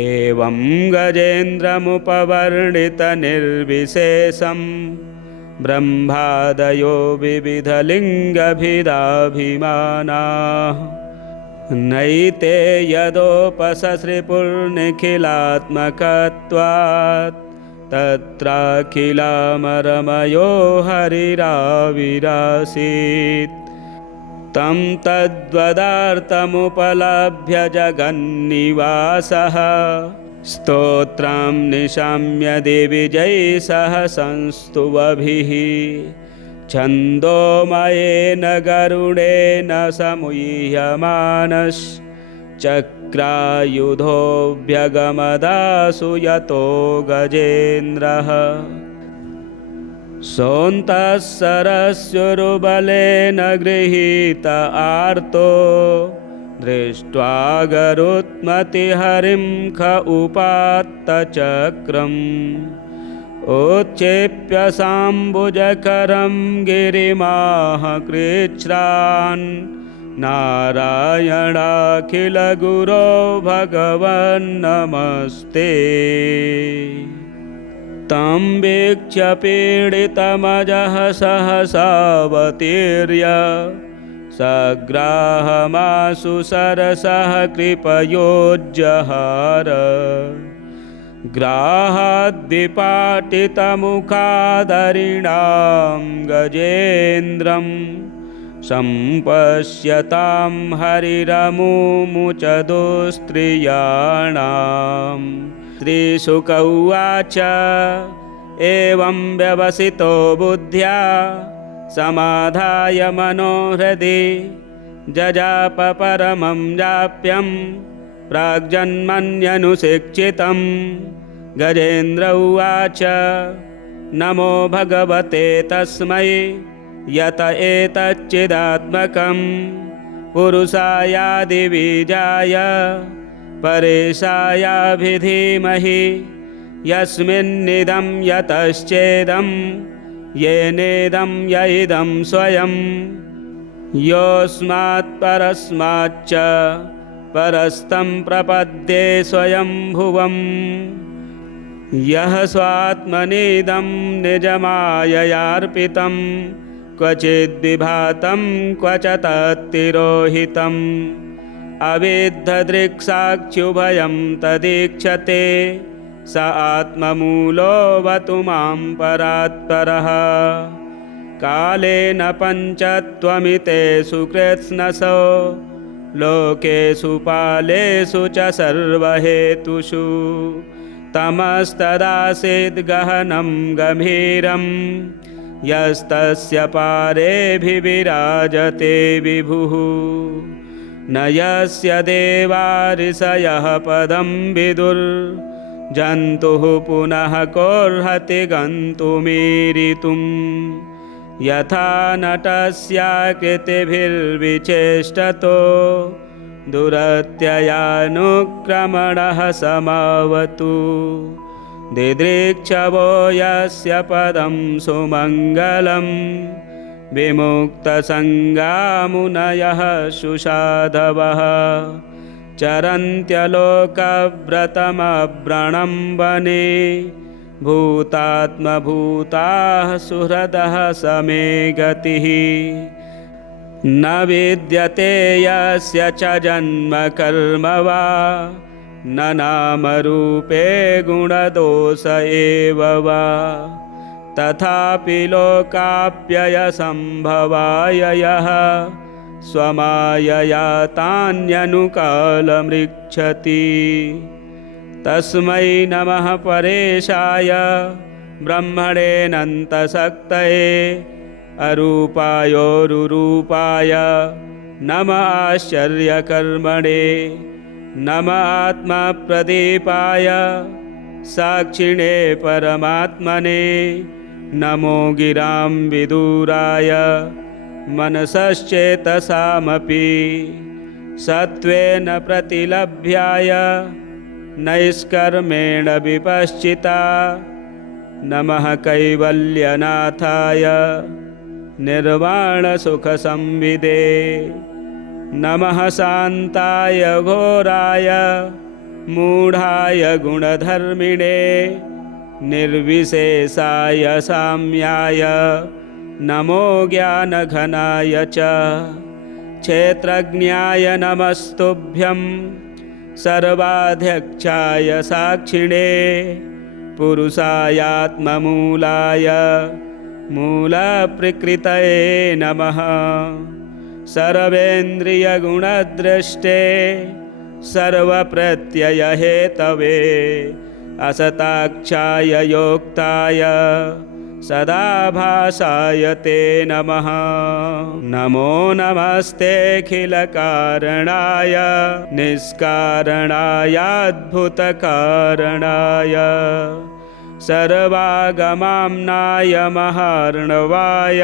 एवं गजेन्द्रमुपवर्णितनिर्विशेषं ब्रह्मादयो विविधलिङ्गभिदाभिमानाः नैते यदोपससृपुर्निखिलात्मकत्वात् तत्राखिलामरमयो हरिराविरासीत् तं तद्वदार्थमुपलभ्य जगन्निवासः स्तोत्रं निशाम्य दिविजैः संस्तुवभिः छन्दोमयेन गरुडेन समुह्यमानश्चक्रायुधोऽभ्यगमदासु यतो गजेन्द्रः सोऽन्तः सरस्युरुबलेन गृहीत आर्तो दृष्ट्वा गरुत्मतिहरिं ख उपात्तचक्रम् उत्क्षेप्य साम्बुजकरं गिरिमाह कृच्छ्रान् नारायणाखिलगुरो भगवन्नमस्ते तं वीक्ष्य पीडितमजः सहसावतीर्य सग्राहमाशु सरसः कृपयोज्जहार ग्राहाद्विपाटितमुखादरिणां गजेन्द्रं सम्पश्यतां हरिरमुमुच दुस्त्रियाणाम् श्रीशुक उवाच एवं व्यवसितो बुद्ध्या समाधाय मनोहृदि जजाप परमं जाप्यं प्राग्जन्मन्यनुशिक्षितं। गजेन्द्र उवाच नमो भगवते तस्मै यत एतच्चिदात्मकं पुरुषायादिबीजाय परेशायाभिधीमहि यस्मिन्निदं यतश्चेदं येनेदं य इदं स्वयं योऽस्मात् परस्माच्च परस्तं प्रपद्ये स्वयंभुवम् यः स्वात्मनीदं निजमाययार्पितं क्वचिद्विभातं क्वच तत्तिरोहितम् अविद्धदृक्साक्षुभयं तदीक्षते स आत्ममूलोऽवतु मां परात्परः। कालेन पञ्चत्वमितेषु कृत्स्नसो लोकेषु पालेषु च सर्वहेतुषु तमस्तदासीद् गहनं गम्भीरं यस्तस्य पारेऽभिविराजते विभुः। न यस्य देवा ऋषयः पदं विदुर्जन्तुः पुनः कोऽर्हति गन्तुमीरितुम्। यथा नटस्याकृतिभिर्विचेष्टतो दुरत्ययानुक्रमणः समावतु दिदृक्षवो यस्य पदं सुमङ्गलं विमुक्तसङ्गामुनयः सुसाधवः चरन्त्यलोकव्रतमव्रणं वने भूतात्मभूताः सुहृदः समे गतिः। न विद्यते यस्य च जन्म कर्म वा न नामरूपे गुणदोष एव वा तथापि लोकाप्ययसम्भवाय यः स्वमायया तान्यनुकालमृच्छति। तस्मै नमः परेशाय ब्रह्मणेऽनन्तशक्तये अरूपायोरुरूपाय नमः आश्चर्यकर्मणे नमः आत्मप्रदीपाय साक्षिणे परमात्मने नमो गिरां विदुराय मनसश्चेतसामपि सत्त्वेन प्रतिलभ्याय नैष्कर्मेण विपश्चिता नमः कैवल्यनाथाय निर्वाणसुखसंविदे नमः शान्ताय घोराय मूढाय गुणधर्मिणे निर्विशेषाय साम्याय नमो ज्ञानघनाय च क्षेत्रज्ञाय नमस्तुभ्यं सर्वाध्यक्षाय साक्षिणे पुरुषायात्ममूलाय मूलप्रकृतये नमः सर्वेन्द्रियगुणदृष्टे सर्वप्रत्ययहेतवे असताक्षाय योक्ताय सदाभासाय ते नमः। नमो नमस्तेऽखिलकारणाय निष्कारणायाद्भुतकारणाय सर्वागमाम्नाय महार्णवाय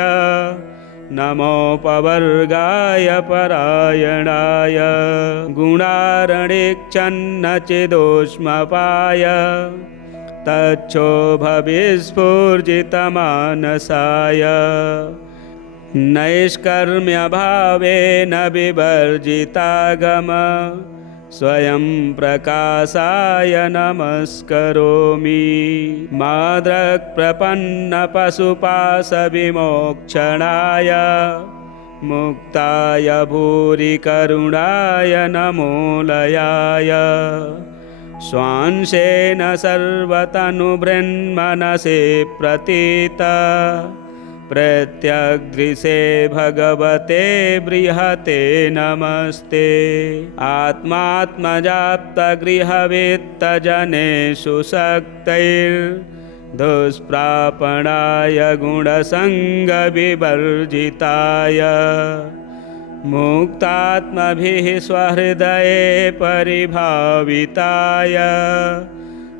नमोपवर्गाय परायणाय गुणारणिक्षन्नचिदोष्मपाय तच्छोभविस्फूर्जितमानसाय नैष्कर्म्यभावेन विवर्जितागम स्वयं प्रकाशाय नमस्करोमि। माद्रक्प्रपन्नपशुपाशविमोक्षणाय मुक्ताय भूरिकरुणाय नमोलयाय स्वांशेन सर्वतनुभृन्मनसे प्रतीत प्रत्यग्दृशे भगवते बृहते नमस्ते। आत्मात्मजाप्तगृहवित्तजनेषु शक्तैर् दुष्प्रापणाय गुणसङ्गविवर्जिताय मुक्तात्मभिः स्वहृदये परिभाविताय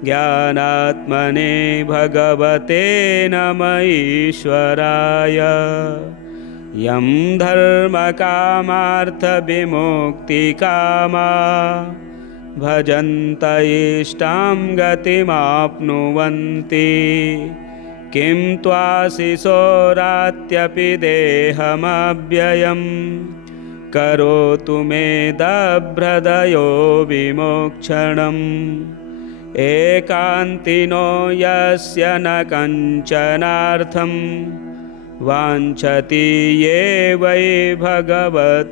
ज्ञानात्मने भगवते नमः ईश्वराय यं धर्मकामार्थविमुक्तिकामा भजन्त इष्टां गतिमाप्नुवन्ति किं त्वाशिशोरात्यपि देहमव्ययं करोतु मे दभ्रदयो विमोक्षणम् एकान्तिनो यस्य न कञ्चनार्थं वाञ्छति ये वै भगवत्प्रपन्नाः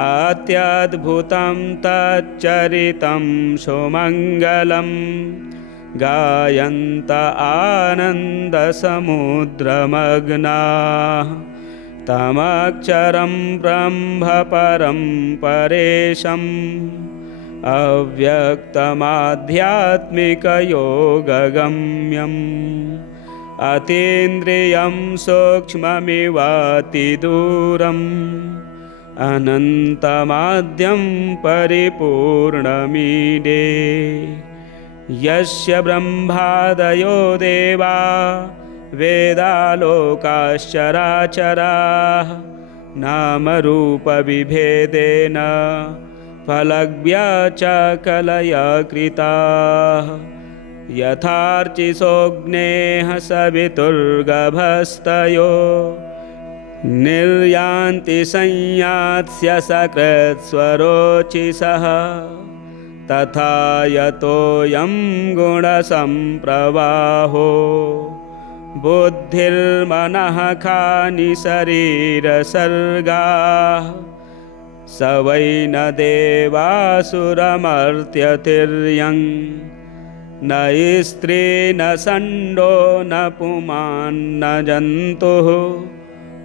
अत्यद्भुतं तच्चरितं सुमङ्गलं गायन्त आनन्दसमुद्रमग्नाः तमक्षरं ब्रह्म परं परेशम् अव्यक्तमाध्यात्मिकयोगगम्यम् अतीन्द्रियं सूक्ष्ममिवातिदूरम् अनन्तमाद्यं परिपूर्णमीडे यस्य ब्रह्मादयो देवा वेदालोकाश्चराचराः नामरूपविभेदेन फलव्यचकलया कृताः यथार्चिसोऽग्नेः सवितुर्गभस्तयो निर्यान्ति संयात्स्य सकृत्स्वरोचिषः तथा यतोऽयं गुणसम्प्रवाहो बुद्धिर्मनः खानि शरीरसर्गाः स वै न देवासुरमर्त्यतिर्यं न स्त्री न षण्डो न पुमान्न जन्तुः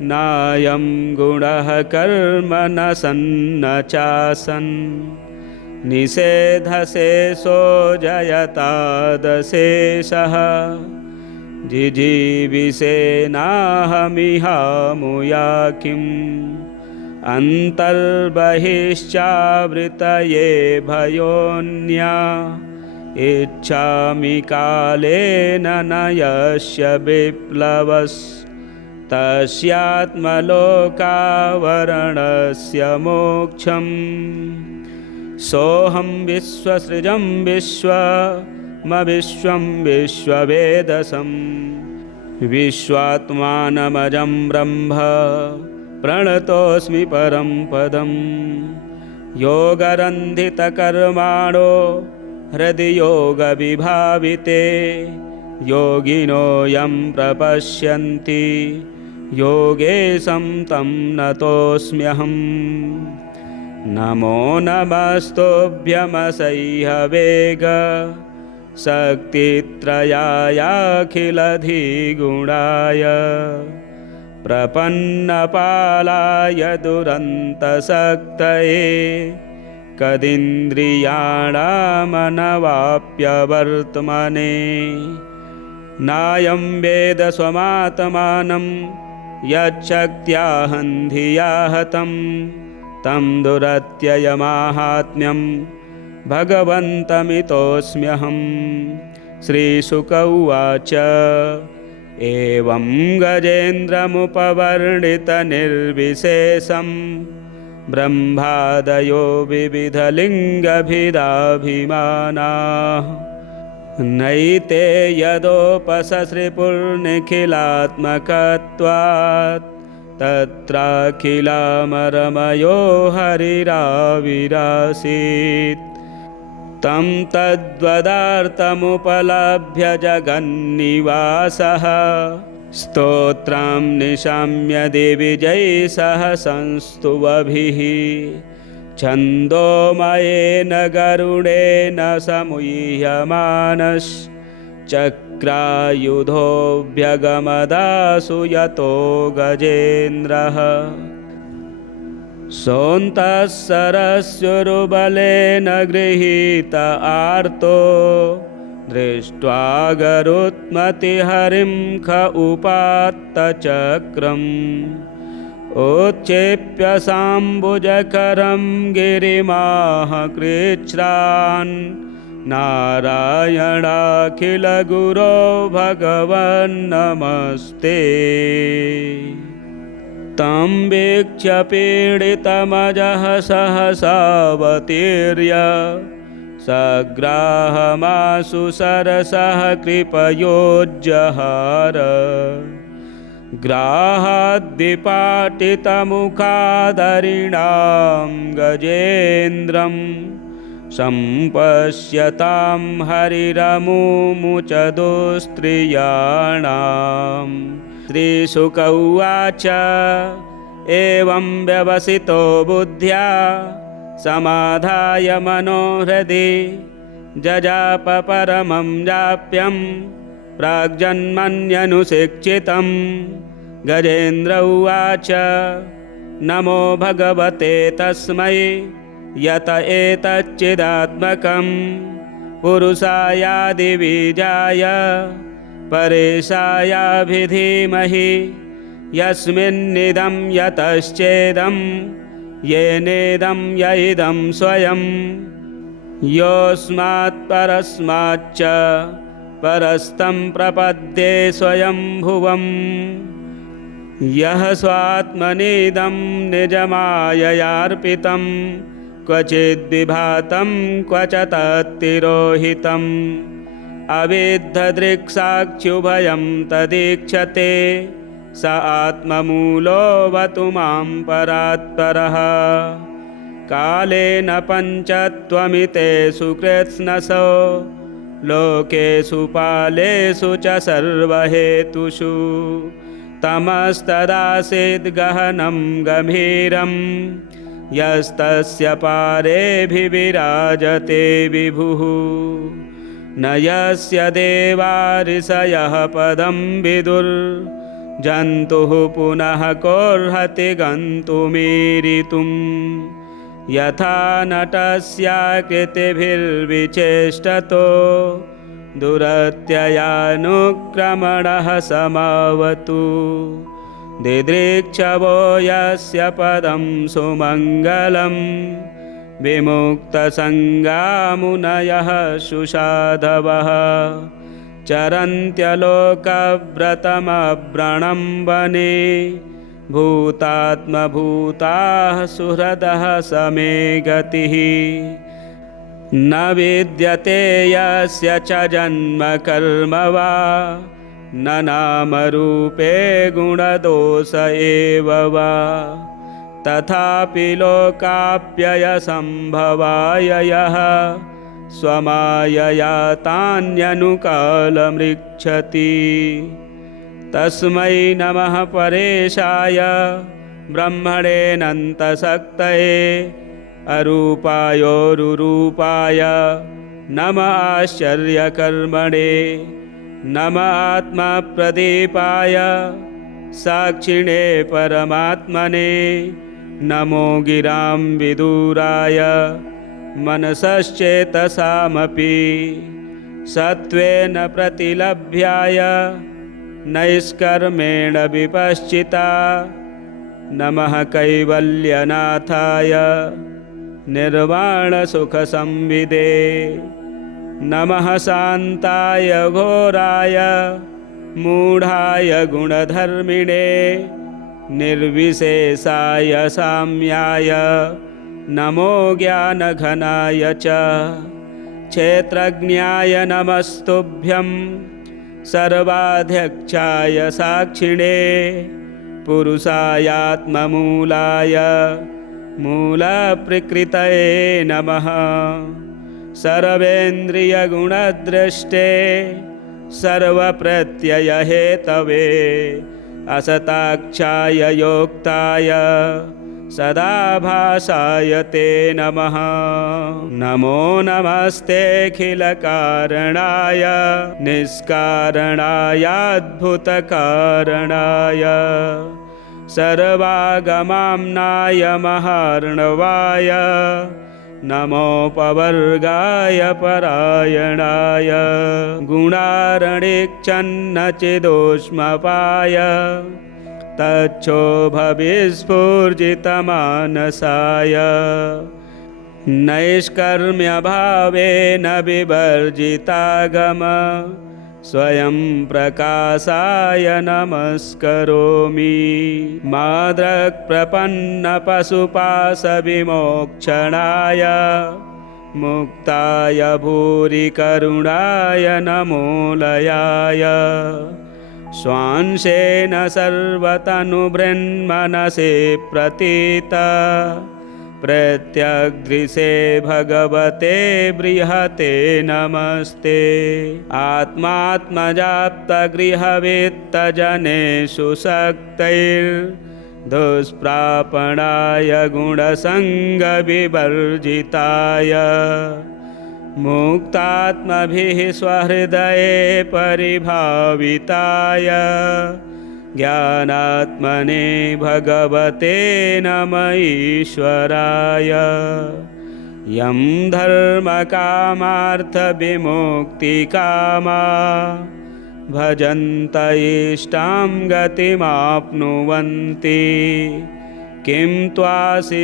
नायं गुणः कर्म न सन्न चासन् निषेधशेषो जयतादशेषः जिजीविषेनाहमिहामुया किम् अन्तर्बहिश्चावृतये भयोऽन्या इच्छामि कालेन न यस्य विप्लवस् तस्यात्मलोकावरणस्य मोक्षम् सोऽहं विश्वसृजं विश्वमविश्वं विश्ववेदसं विश्वात्मानमजं ब्रह्म प्रणतोऽस्मि परं पदं योगरन्धितकर्माणो हृदि योगविभाविते योगिनो यं प्रपश्यन्ति योगेशं तं नतोऽस्म्यहम् नमो नमस्तुभ्यमसह्यवेग शक्तित्रयायाखिलधिगुणाय प्रपन्नपालाय दुरन्तशक्तये कदिन्द्रियाणामनवाप्यवर्त्मने नायं वेद स्वमात्मानं यच्छक्त्याहन्धिया हतं तं दुरत्ययमाहात्म्यं भगवन्तमितोऽस्म्यहं श्रीशुक उवाच एवं गजेन्द्रमुपवर्णितनिर्विशेषं ब्रह्मादयो विविधलिङ्गभिदाभिमानाः नैते यदोपससृपुर्निखिलात्मकत्वात् तत्राखिलामरमयो हरिराविरासीत् तं तद्वदार्थमुपलभ्य जगन्निवासः स्तोत्रं निशाम्य दिविजैः संस्तुवभिः छन्दोमयेन गरुडेन समुह्यमानश्चक्रायुधोऽभ्यगमदासु यतो गजेन्द्रः सोऽन्तः सरस्युरुबलेन गृहीत आर्तो दृष्ट्वा गरुत्मतिहरिं ख उपात्तचक्रम् उत्क्षेप्य साम्बुजकरं गिरिमाह कृच्छ्रान् नारायणाखिलगुरो भगवन्नमस्ते। तं वीक्ष्य पीडितमजः सहसावतीर्य सग्राहमाशु सरसः कृपयोज्जहार ग्राहाद्विपाटितमुखादरिणां गजेन्द्रं सम्पश्यतां हरिरमुमुचदुस्त्रियाणाम्। श्रीशुक उवाच एवं व्यवसितो बुद्ध्या समाधाय मनोहृदि जजाप परमं जाप्यं प्राग्जन्मन्यनुशिक्षितं। गजेन्द्र उवाच नमो भगवते तस्मै यत एतच्चिदात्मकं पुरुषायादिबीजाय परेशायाभिधीमहि यस्मिन्निदं यतश्चेदं येनेदं य इदं स्वयं योऽस्मात् परस्माच्च परस्तं प्रपद्ये स्वयंभुवम्। यः स्वात्मनीदं निजमाययार्पितं क्वचिद्विभातं क्व च तत्तिरोहितम् अविद्धदृक्साक्षुभयं तदीक्षते स आत्ममूलोऽवतु मां परात्परः। कालेन पञ्चत्वमितेषु कृत्स्नसो लोकेषु पालेषु च सर्वहेतुषु तमस्तदासीद् गहनं गम्भीरं यस्तस्य पारेऽभिविराजते विभुः। न यस्य देवा ऋषयः पदं विदुर्जन्तुः पुनः कोऽर्हति गन्तुमीरितुम्। यथा नटस्याकृतिभिर्विचेष्टतो दुरत्ययानुक्रमणः समावतु दिदृक्षवो यस्य पदं सुमङ्गलं विमुक्तसङ्गामुनयः सुसाधवः चरन्त्यलोकव्रतमव्रणं वने भूतात्मभूताः सुहृदः समे गतिः। न विद्यते यस्य च जन्म कर्म वा न नामरूपे गुणदोष एव वा तथापि लोकाप्ययसम्भवाय यः स्वमायया तान्यनुकालमृच्छति। तस्मै नमः परेशाय ब्रह्मणेऽनन्तशक्तये अरूपायोरुरूपाय नम आश्चर्यकर्मणे नम आत्मप्रदीपाय साक्षिणे परमात्मने नमो गिरां विदुराय मनसश्चेतसामपि सत्त्वेन प्रतिलभ्याय नैष्कर्मेण विपश्चिता नमः कैवल्यनाथाय निर्वाणसुखसंविदे नमः शान्ताय घोराय मूढाय गुणधर्मिणे निर्विशेषाय साम्याय नमो ज्ञानघनाय च क्षेत्रज्ञाय नमस्तुभ्यं सर्वाध्यक्षाय साक्षिणे पुरुषायात्ममूलाय मूलप्रकृतये नमः सर्वेन्द्रियगुणद्रष्टे सर्वप्रत्ययहेतवे असताक्षाय योक्ताय सदाभासाय ते नमः नमो नमस्तेऽखिलकारणाय निष्कारणायाद्भुतकारणाय सर्वागमाम्नाय महार्णवाय नमोपवर्गाय परायणाय गुणारणिक्षन्नचिदोष्मपाय तच्छोभविस्फूर्जितमानसाय नैष्कर्म्यभावेन विवर्जितागम स्वयं प्रकाशाय नमस्करोमि माद्रक्प्रपन्नपशुपाशविमोक्षणाय मुक्ताय भूरि करुणाय नमोलयाय स्वांशेन सर्वतनुभृन्मनसे प्रतीत प्रत्यग्दृशे भगवते बृहते नमस्ते आत्मात्मजाप्तगृहवित्तजनेषु शक्तैर्दुष्प्रापणाय गुणसङ्गविवर्जिताय मुक्तात्मभिः स्वहृदये परिभाविताय ज्ञानात्मने भगवते नमः ईश्वराय यं धर्मकामार्थविमुक्तिकामा भजन्त इष्टां गतिमाप्नुवन्ति किं त्वाशिशोरात्यपि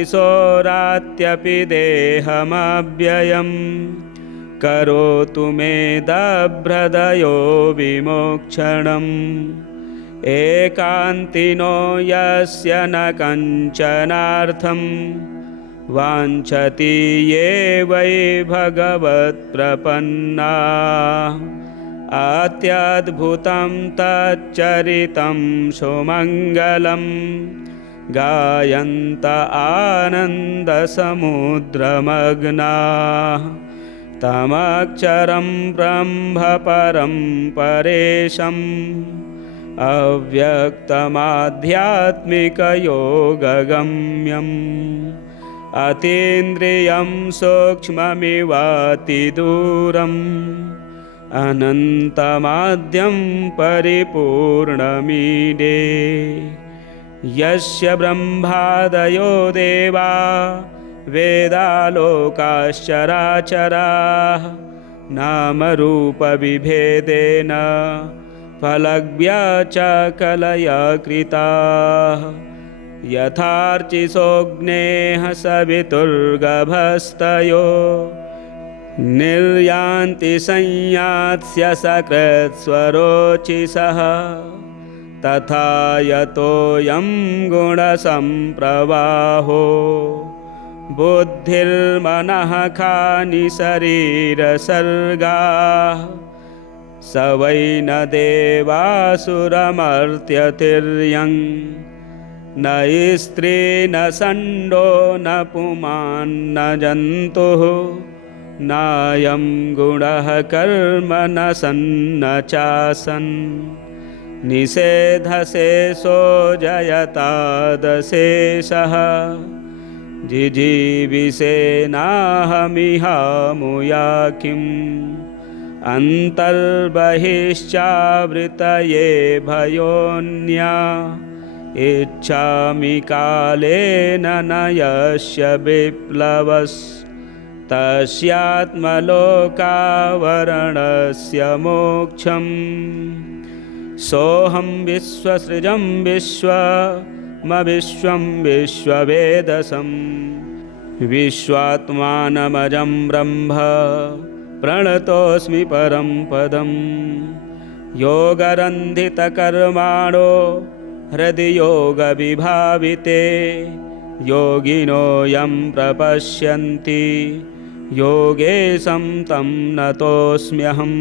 देहमव्ययम् करोतु मे दभ्रदयो विमोक्षणम् एकान्तिनो यस्य न कञ्चनार्थं वाञ्छति ये वै भगवत्प्रपन्नाः अत्यद्भुतं तच्चरितं सुमङ्गलं गायन्त आनन्दसमुद्रमग्नाः तमक्षरं ब्रह्म परं परेशम् अव्यक्तमाध्यात्मिकयोगगम्यम् अतीन्द्रियं सूक्ष्ममिवातिदूरम् अनन्तमाद्यं परिपूर्णमीडे यस्य ब्रह्मादयो देवा वेदालोकाश्चराचराः नामरूपविभेदेन फलव्याचकलया कृताः यथार्चिसोऽग्नेः सवितुर्गभस्तयो निर्यान्ति संयात्स्य सकृत्स्वरोचिषः तथा यतोऽयं गुणसम्प्रवाहो बुद्धिर्मनः खानि शरीरसर्गाः स वै न देवासुरमर्त्यतिर्यं न स्त्री न षण्डो न पुमान् न जन्तुः नायं गुणः कर्म न सन्न चासन् निषेधशेषो जयतादशेषः जिजीविषेनाहमिहामुया किम् अन्तर्बहिश्चावृतये भयोऽन्या इच्छामि कालेन न यस्य विप्लवस्तस्यात्मलोकावरणस्य मोक्षम् सोऽहं विश्वसृजं विश्वमविश्वं विश्ववेदसं विश्वात्मानमजं ब्रह्म प्रणतोऽस्मि परं पदं योगरन्धितकर्माणो हृदि योगविभाविते योगिनो यं प्रपश्यन्ति योगेशं तं नतोऽस्म्यहम्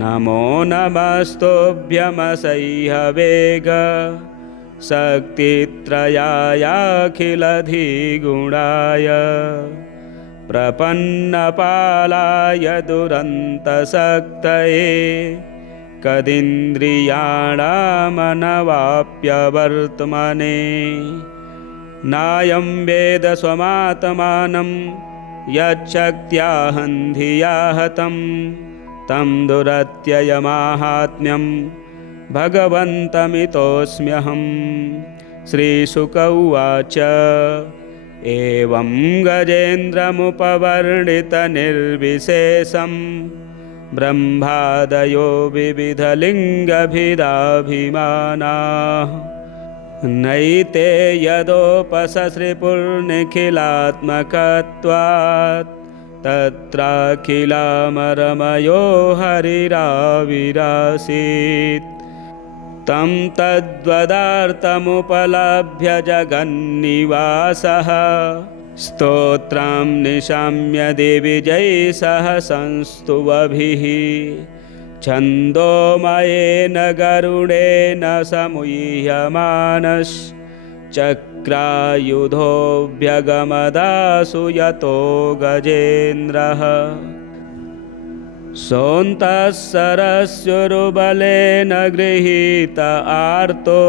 नमो नमस्तुभ्यमसह्यवेग शक्तित्रयायाखिलधिगुणाय प्रपन्नपालाय दुरन्तशक्तये कदिन्द्रियाणामनवाप्यवर्त्मने नायं वेद स्वमात्मानं यच्छक्त्याहं धिया हतं तं दुरत्ययमाहात्म्यं भगवन्तमितोऽस्म्यहम्। श्रीशुक उवाच एवं गजेन्द्रमुपवर्णितनिर्विशेषं ब्रह्मादयो विविधलिङ्गभिदाभिमानाः नैते यदोपससृपुर्निखिलात्मकत्वात् तत्राखिलामरमयो हरिराविरासीत् तं तद्वदार्थमुपलभ्य जगन्निवासः स्तोत्रं निशाम्य दिविजैः सह संस्तुवभिः छन्दोमयेन गरुडेन समुह्यमानश्चक्रायुधोऽभ्यगमदासु यतो गजेन्द्रः सोऽन्तः सरस्युरुबलेन गृहीत आर्तो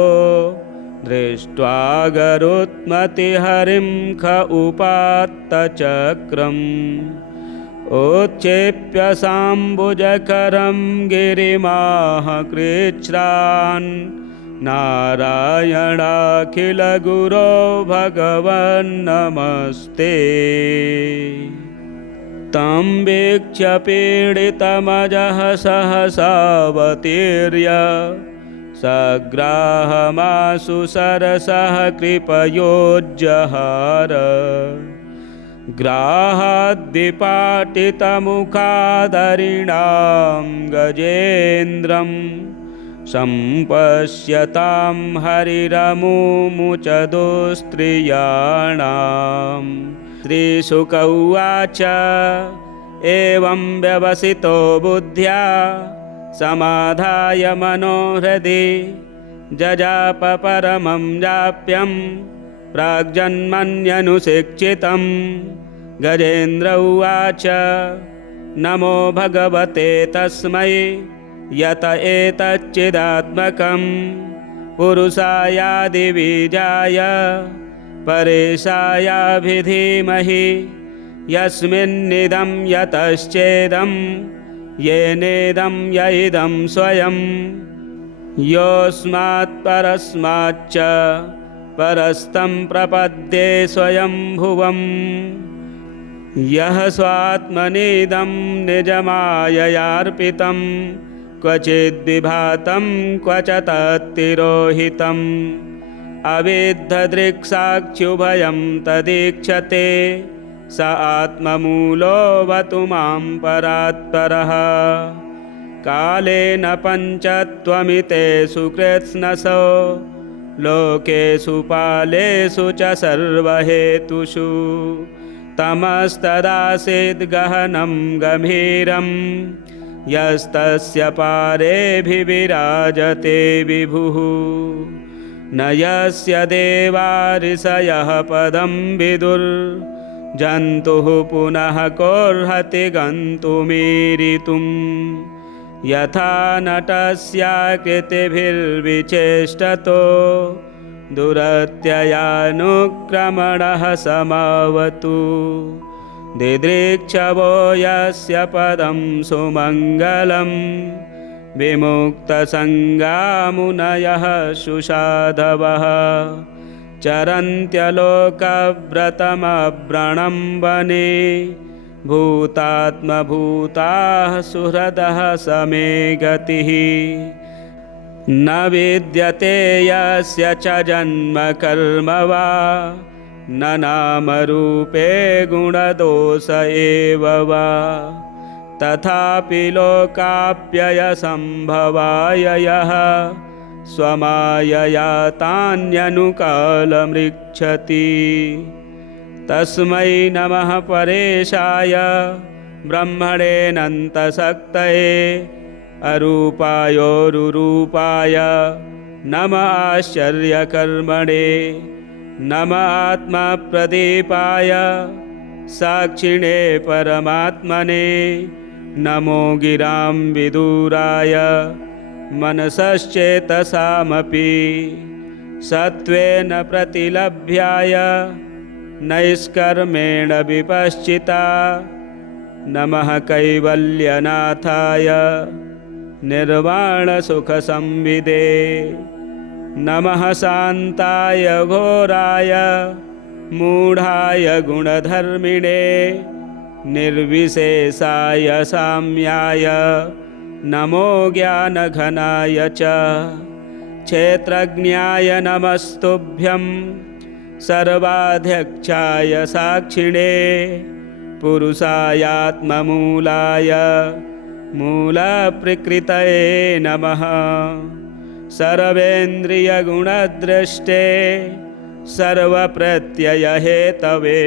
दृष्ट्वा गरुत्मतिहरिं ख उपात्तचक्रम् उत्क्षेप्य साम्बुजकरं गिरिमाह कृच्छ्रान् नारायणाखिलगुरो भगवन्नमस्ते तं वीक्ष्य पीडितमजः सहसावतीर्य सग्राहमाशु सरसः कृपयोज्जहार ग्राहाद्विपाटितमुखादरिणां गजेन्द्रं सम्पश्यतां हरिरमुमुचदुस्त्रियाणाम् श्रीशुक उवाच एवं व्यवसितो बुद्ध्या समाधाय मनोहृदि जजाप परमं जाप्यं प्राग्जन्मन्यनुशिक्षितं गजेन्द्र उवाच नमो भगवते तस्मै यत एतच्चिदात्मकं पुरुषायादिबीजाय परेशायाभिधीमहि यस्मिन्निदं यतश्चेदं येनेदं य इदं स्वयं योऽस्मात् परस्माच्च परस्तं प्रपद्ये स्वयंभुवम् यः स्वात्मनीदं निजमाययार्पितं क्वचिद्विभातं क्व च तत्तिरोहितम् अविद्धदृक्साक्षुभयं तदीक्षते स आत्ममूलोऽवतु मां परात्परः कालेन पञ्चत्वमितेषु कृत्स्नसो लोकेषु पालेषु च सर्वहेतुषु तमस्तदासीद् गहनं गभीरं यस्तस्य पारेऽभिविराजते विभुः न यस्य देवा ऋषयः पदं विदुर्जन्तुः पुनः कोऽर्हति गन्तुमीरितुम् यथा नटस्याकृतिभिर्विचेष्टतो दुरत्ययानुक्रमणः समावतु दिदृक्षवो यस्य पदं सुमङ्गलं विमुक्तसङ्गामुनयः सुसाधवः चरन्त्यलोकव्रतमव्रणं वने भूतात्मभूताः सुहृदः समे गतिः न विद्यते यस्य च जन्म कर्म वा न नामरूपे गुणदोष एव वा तथापि लोकाप्ययसम्भवाय यः स्वमायया तान्यनुकालमृच्छति तस्मै नमः परेशाय ब्रह्मणेऽनन्तशक्तये अरूपायोरुरूपाय नमः आश्चर्यकर्मणे नमः आत्मप्रदीपाय साक्षिणे परमात्मने नमो गिरां विदुराय मनसश्चेतसामपि सत्त्वेन प्रतिलभ्याय नैष्कर्मेण विपश्चिता नमः कैवल्यनाथाय निर्वाणसुखसंविदे नमः शान्ताय घोराय मूढाय गुणधर्मिणे निर्विशेषाय साम्याय नमो ज्ञानघनाय च क्षेत्रज्ञाय नमस्तुभ्यं सर्वाध्यक्षाय साक्षिणे पुरुषायात्ममूलाय मूलप्रकृतये नमः सर्वेन्द्रियगुणद्रष्टे सर्वप्रत्ययहेतवे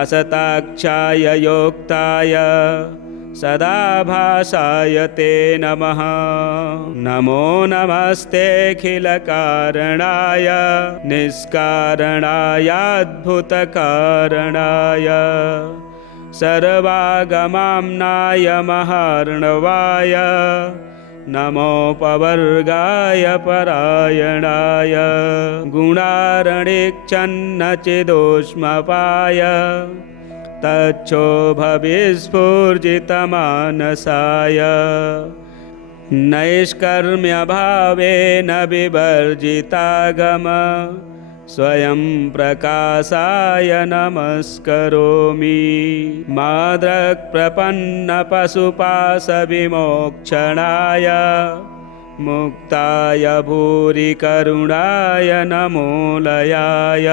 असताक्षाय योक्ताय सदाभासाय ते नमः नमो नमस्तेऽखिलकारणाय निष्कारणायाद्भुतकारणाय सर्वागमाम्नाय महार्णवाय नमोपवर्गाय परायणाय गुणारणिक्षन्नचिदोष्मपाय तच्छोभविस्फूर्जितमानसाय नैष्कर्म्यभावेन विवर्जितागम स्वयं प्रकाशाय नमस्करोमि माद्रक्प्रपन्नपशुपाशविमोक्षणाय मुक्ताय भूरिकरुणाय नमोलयाय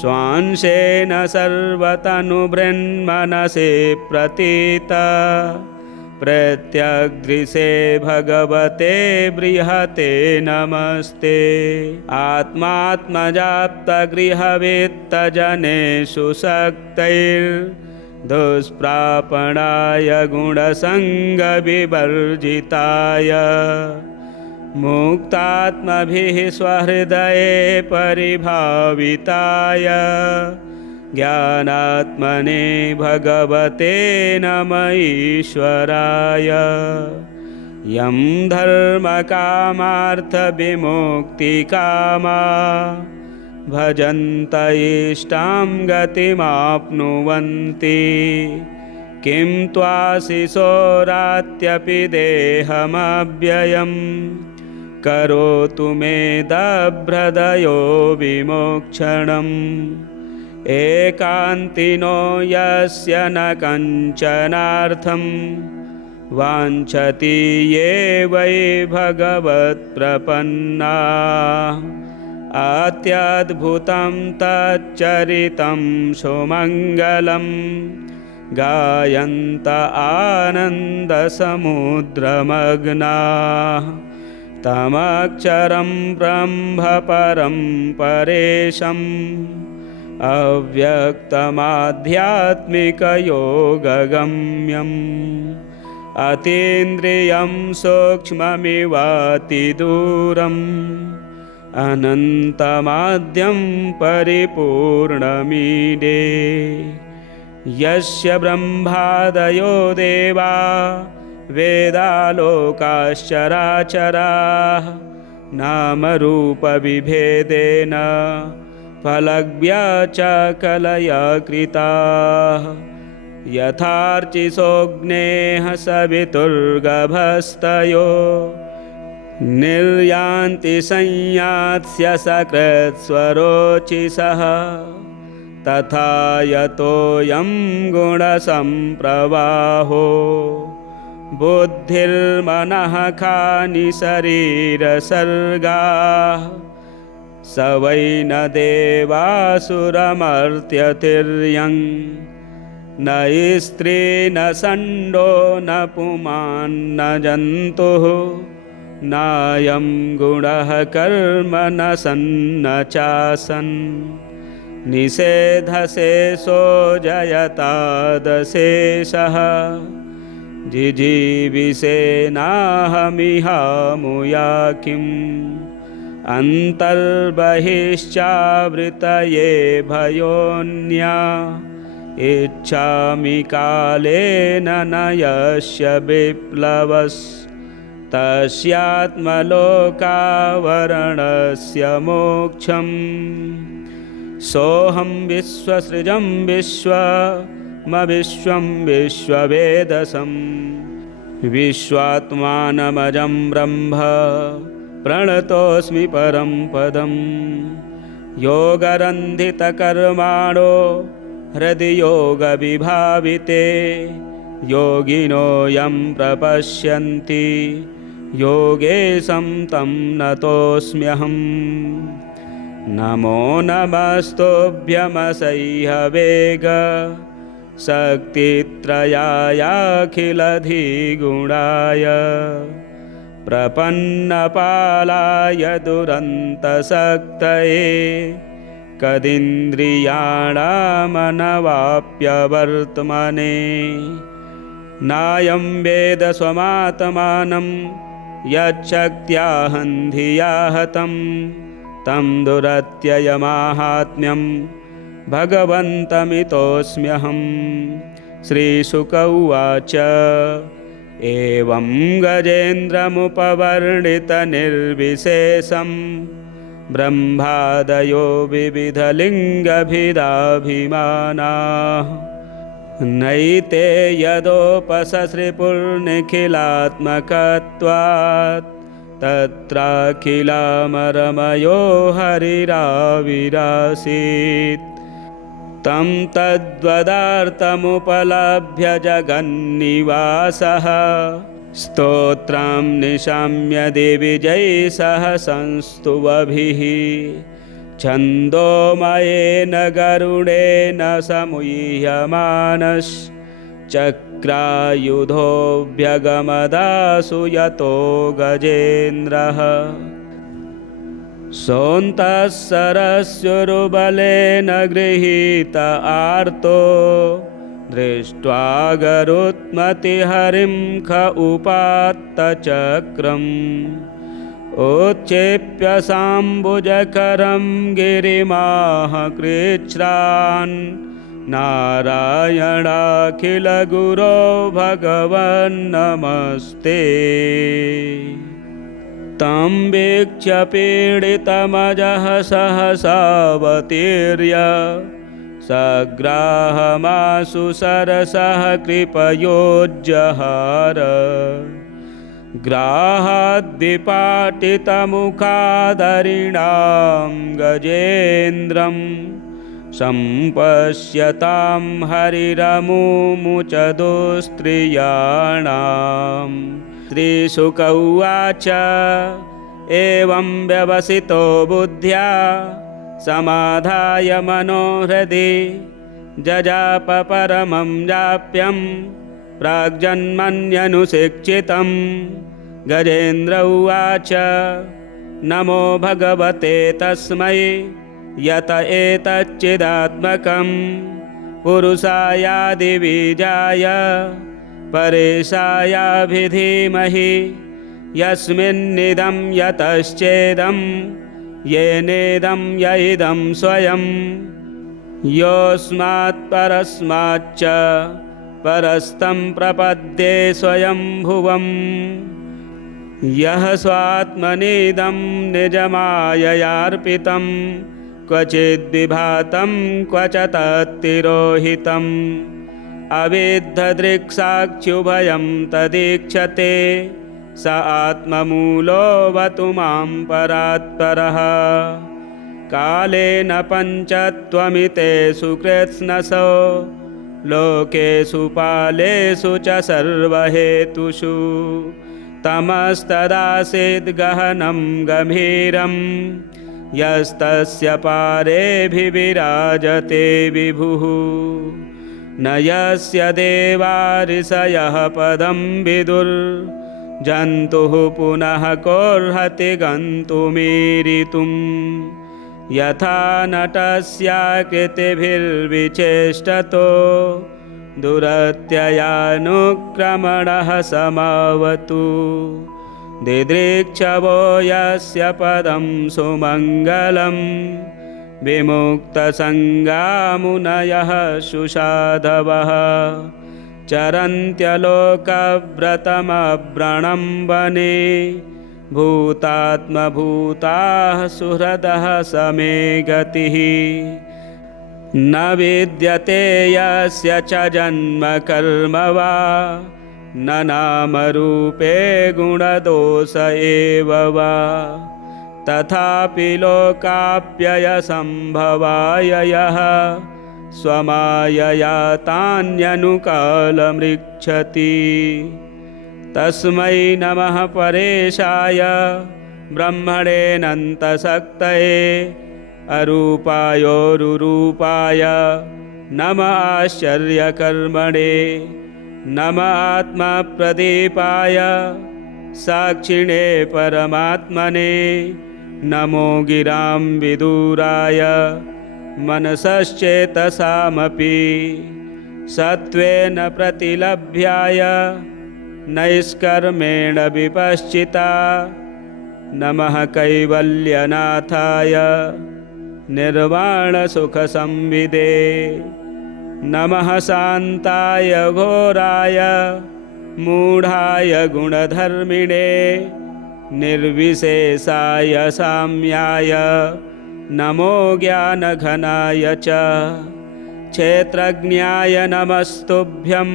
स्वांशेन सर्वतनुभृन्मनसे प्रतीत प्रत्यग्दृशे भगवते बृहते नमस्ते आत्मात्मजाप्तगृहवित्तजनेषु शक्तैर्दुष्प्रापणाय गुणसङ्गविवर्जिताय मुक्तात्मभिः स्वहृदये परिभाविताय ज्ञानात्मने भगवते नमः ईश्वराय यं धर्मकामार्थविमुक्तिकामा भजन्त इष्टां गतिमाप्नुवन्ति किं त्वाशिशोरात्यपि देहमव्ययम् करोतु मे दभ्रदयो विमोक्षणम् एकान्तिनो यस्य न कञ्चनार्थं वाञ्छति ये वै भगवत्प्रपन्ना अत्यद्भुतं तच्चरितं सुमङ्गलं गायन्त आनन्दसमुद्रमग्नाः तमक्षरं ब्रह्म परं परेशम् अव्यक्तमाध्यात्मिकयोगगम्यम् अतीन्द्रियं सूक्ष्ममिवातिदूरम् अनन्तमाद्यं परिपूर्णमीडे यस्य ब्रह्मादयो देवा वेदालोकाश्चराचराः नामरूपविभेदेन फलव्याचकलया कृताः यथार्चिसोऽग्नेः सवितुर्गभस्तयो निर्यान्ति संयात्स्य सकृत्स्वरोचिषः तथा यतोऽयं गुणसम्प्रवाहो बुद्धिर्मनः खानि शरीरसर्गाः स वै न देवासुरमर्त्यतिर्यं न स्त्री न षण्डो न पुमान् न जन्तुः नायं गुणः कर्म न सन्न चासन् निषेधशेषो जयतादशेषः जिजीविषेनाहमिहामुया किम् अन्तर्बहिश्चावृतये भयोऽन्या इच्छामि कालेन न यस्य विप्लवस्तस्यात्मलोकावरणस्य मोक्षम् सोऽहं विश्वसृजं विश्वमविश्वं विश्ववेदसं विश्वात्मानमजं ब्रह्म प्रणतोऽस्मि परं पदम् योगरन्धितकर्माणो हृदि योगविभाविते योगिनो यं प्रपश्यन्ति योगेशं तं नतोऽस्म्यहम्। नमो नमस्तुभ्यमसह्यवेग शक्तित्रयायाखिलधिगुणाय प्रपन्नपालाय दुरन्तशक्तये कदिन्द्रियाणामनवाप्यवर्त्मने। नायं वेद स्वमात्मानं यच्छक्त्याहं धिया हतं तं दुरत्ययमाहात्म्यं भगवन्तमितोऽस्म्यहम्। श्रीशुक उवाच एवं गजेन्द्रमुपवर्णितनिर्विशेषं ब्रह्मादयो विविधलिङ्गभिदाभिमानाः नैते यदोपससृपुर्निखिलात्मकत्वात् तत्राखिलामरमयो हरिराविरासीत्। तं तद्वदार्थमुपलभ्य जगन्निवासः स्तोत्रं निशाम्य दिविजैः सह संस्तुवभिः छन्दोमयेन गरुडेन समुह्यमानश्चक्रायुधोऽभ्यगमदासु यतो गजेन्द्रः। सोऽन्तः सरस्युरुबलेन गृहीत आर्तो दृष्ट्वा गरुत्मतिहरिं ख उपात्तचक्रम् उत्क्षेप्य साम्बुजकरं गिरिमाह कृच्छ्रान् नारायणाखिलगुरो भगवन्नमस्ते। तं वीक्ष्य पीडितमजः सहसावतीर्य सग्राहमाशु सरसः कृपयोज्जहार। ग्राहाद्विपाटितमुखादरिणां गजेन्द्रं सम्पश्यतां हरिरमुमुच दुस्त्रियाणाम्। श्रीशुक उवाच एवं व्यवसितो बुद्ध्या समाधाय मनोहृदि जजाप परमं जाप्यं प्राग्जन्मन्यनुशिक्षितं। गजेन्द्र उवाच नमो भगवते तस्मै यत एतच्चिदात्मकं पुरुषायादिबीजाय परेशायाभिधीमहि यस्मिन्निदं यतश्चेदं येनेदं य इदं स्वयं योऽस्मात् परस्माच्च परस्तं प्रपद्ये स्वयंभुवम्। यः स्वात्मनीदं निजमाययार्पितं क्वचिद्विभातं क्वच तत्तिरोहितम् अविद्धदृक्साक्षुभयं तदीक्षते स आत्ममूलोऽवतु मां परात्परः। कालेन पञ्चत्वमितेषु कृत्स्नसो लोकेषु पालेषु च सर्वहेतुषु तमस्तदासीद् गहनं गम्भीरं यस्तस्य पारेऽभिविराजते विभुः। न यस्य देवा ऋषयः पदं विदुर्जन्तुः पुनः कोऽर्हति गन्तुमीरितुम्। यथा नटस्याकृतिभिर्विचेष्टतो दुरत्ययानुक्रमणः समावतु दिदृक्षवो यस्य पदं सुमङ्गलं विमुक्तसङ्गामुनयः सुसाधवः चरन्त्यलोकव्रतमव्रणं वने भूतात्मभूताः सुहृदः समे गतिः। न विद्यते यस्य च जन्म कर्म वा न नामरूपे गुणदोष एव वा तथापि लोकाप्ययसम्भवाय यः स्वमायया तान्यनुकालमृच्छति तस्मै नमः परेशाय ब्रह्मणेऽनन्तशक्तये अरूपायोरुरूपाय नमः आश्चर्यकर्मणे नमः आत्मप्रदीपाय साक्षिणे परमात्मने नमो गिरां विदुराय मनसश्चेतसामपि सत्त्वेन प्रतिलभ्याय नैष्कर्मेण विपश्चिता नमः कैवल्यनाथाय निर्वाणसुखसंविदे नमः शान्ताय घोराय मूढाय गुणधर्मिणे निर्विशेषाय साम्याय नमो ज्ञानघनाय च क्षेत्रज्ञाय नमस्तुभ्यं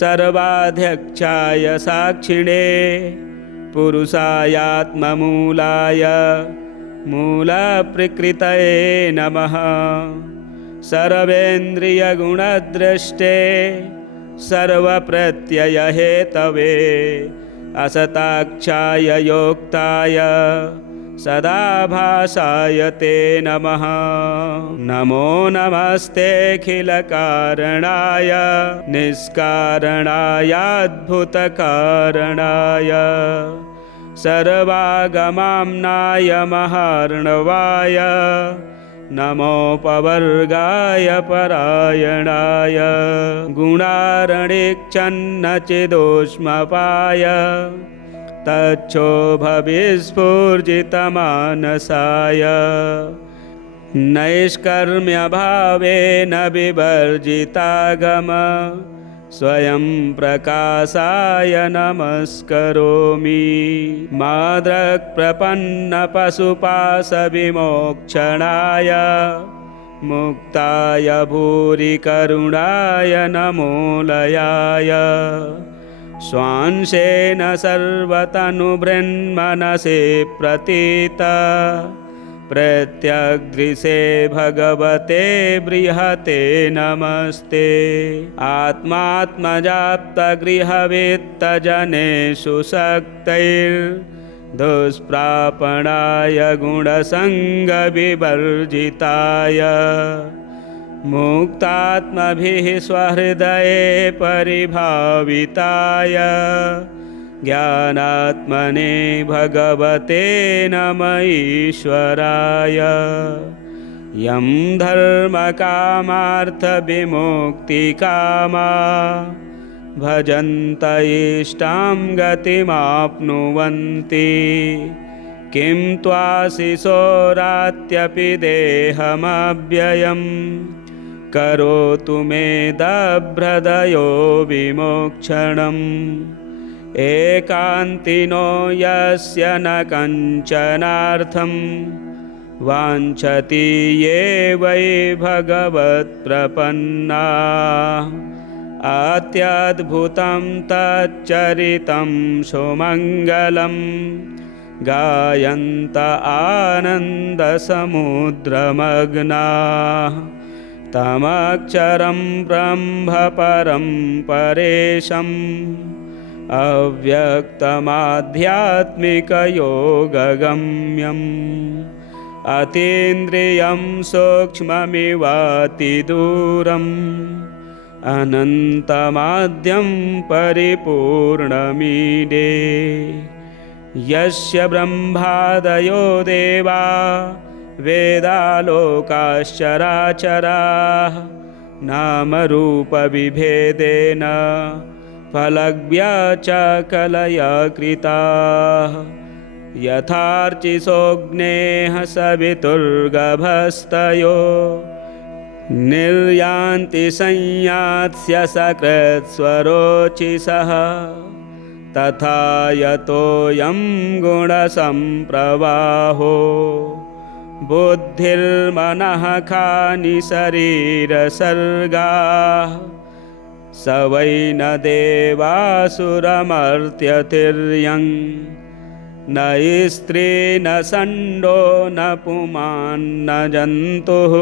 सर्वाध्यक्षाय साक्षिणे पुरुषायात्ममूलाय मूलप्रकृतये नमः सर्वेन्द्रियगुणदृष्टे सर्वप्रत्ययहेतवे असताक्षाय योक्ताय सदाभासाय ते नमः नमो नमस्तेऽखिलकारणाय निष्कारणायाद्भुतकारणाय सर्वागमाम्नाय महार्णवाय नमोपवर्गाय परायणाय गुणारणिक्षन्नचिदोष्मपाय तच्छोभविस्फूर्जितमानसाय नैष्कर्म्यभावेन विवर्जितागम स्वयं प्रकाशाय नमस्करोमि माद्रक्प्रपन्नपशुपाशविमोक्षणाय मुक्ताय भूरिकरुणाय नमोलयाय स्वांशेन सर्वतनुभृन्मनसे प्रतीत प्रत्यग्दृशे भगवते बृहते नमस्ते आत्मात्मजाप्तगृहवित्तजनेषु शक्तैर्दुष्प्रापणाय गुणसङ्गविवर्जिताय मुक्तात्मभिः स्वहृदये परिभाविताय ज्ञानात्मने भगवते नम ईश्वराय यं धर्मकामार्थविमुक्तिकामा भजन्त इष्टां गतिमाप्नुवन्ति किं त्वाशिशोरात्यपि देहमव्ययम् करोतु मे दभ्रदयो विमोक्षणम् एकान्तिनो यस्य न कञ्चनार्थं वाञ्छति ये वै भगवत्प्रपन्नाः अत्यद्भुतं तच्चरितं सुमङ्गलं गायन्त आनन्दसमुद्रमग्नाः तमक्षरं ब्रह्म परं परेशम् अव्यक्तमाध्यात्मिकयोगगम्यम् अतीन्द्रियं सूक्ष्ममिवातिदूरम् अनन्तमाद्यं परिपूर्णमीडे यस्य ब्रह्मादयो देवा वेदालोकाश्चराचराः नामरूपविभेदेन फलव्यचकलया कृताः यथार्चिसोऽग्नेः सवितुर्गभस्तयो निर्यान्ति संयात्स्य सकृत्स्वरोचिषः तथा यतोऽयं गुणसम्प्रवाहो बुद्धिर्मनः खानि शरीरसर्गाः स वै न देवासुरमर्त्यतिर्यं न स्त्री न षण्डो न पुमान्न जन्तुः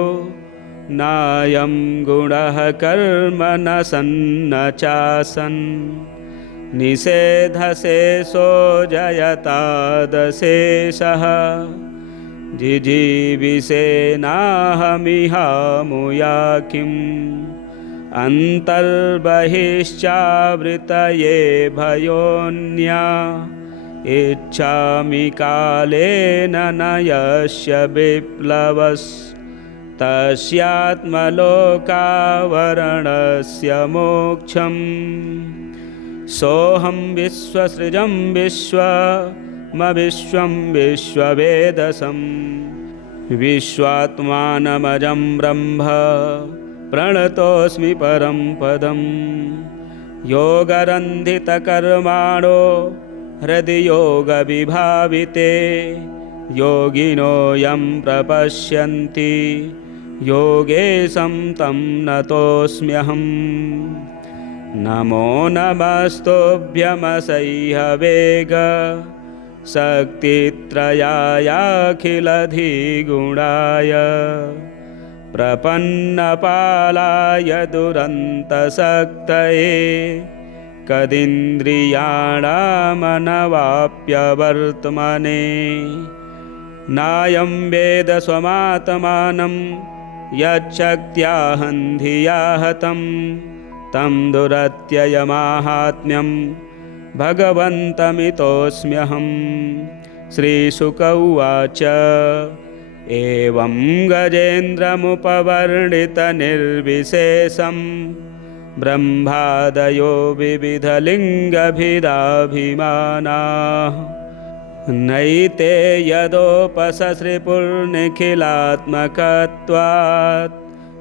नायं गुणः कर्म न सन्न चासन् निषेधशेषो जयतादशेषः जिजीविषेनाहमिहामुया किम् अन्तर्बहिश्चावृतये भयोऽन्या इच्छामि कालेन न यस्य विप्लवस् तस्यात्मलोकावरणस्य मोक्षम् सोऽहं विश्वसृजं विश्वं विश्ववेदसं विश्वात्मानमजं ब्रह्म प्रणतोऽस्मि परं पदम् योगरन्धितकर्माणो हृदि योगविभाविते योगिनो यं प्रपश्यन्ति योगेशं तं नतोऽस्म्यहम् नमो नमस्तुभ्यमसह्यवेग शक्तित्रयायाखिलधिगुणाय प्रपन्नपालाय दुरन्तशक्तये कदिन्द्रियाणामनवाप्यवर्त्मने नायं वेद स्वमात्मानं यच्छक्त्याहं धिया हतं तं दुरत्ययमाहात्म्यं भगवन्तमितोऽस्म्यहम् श्रीशुक उवाच एवं गजेन्द्रमुपवर्णितनिर्विशेषं ब्रह्मादयो विविधलिङ्गभिदाभिमानाः नैते यदोपससृपुर्निखिलात्मकत्वात्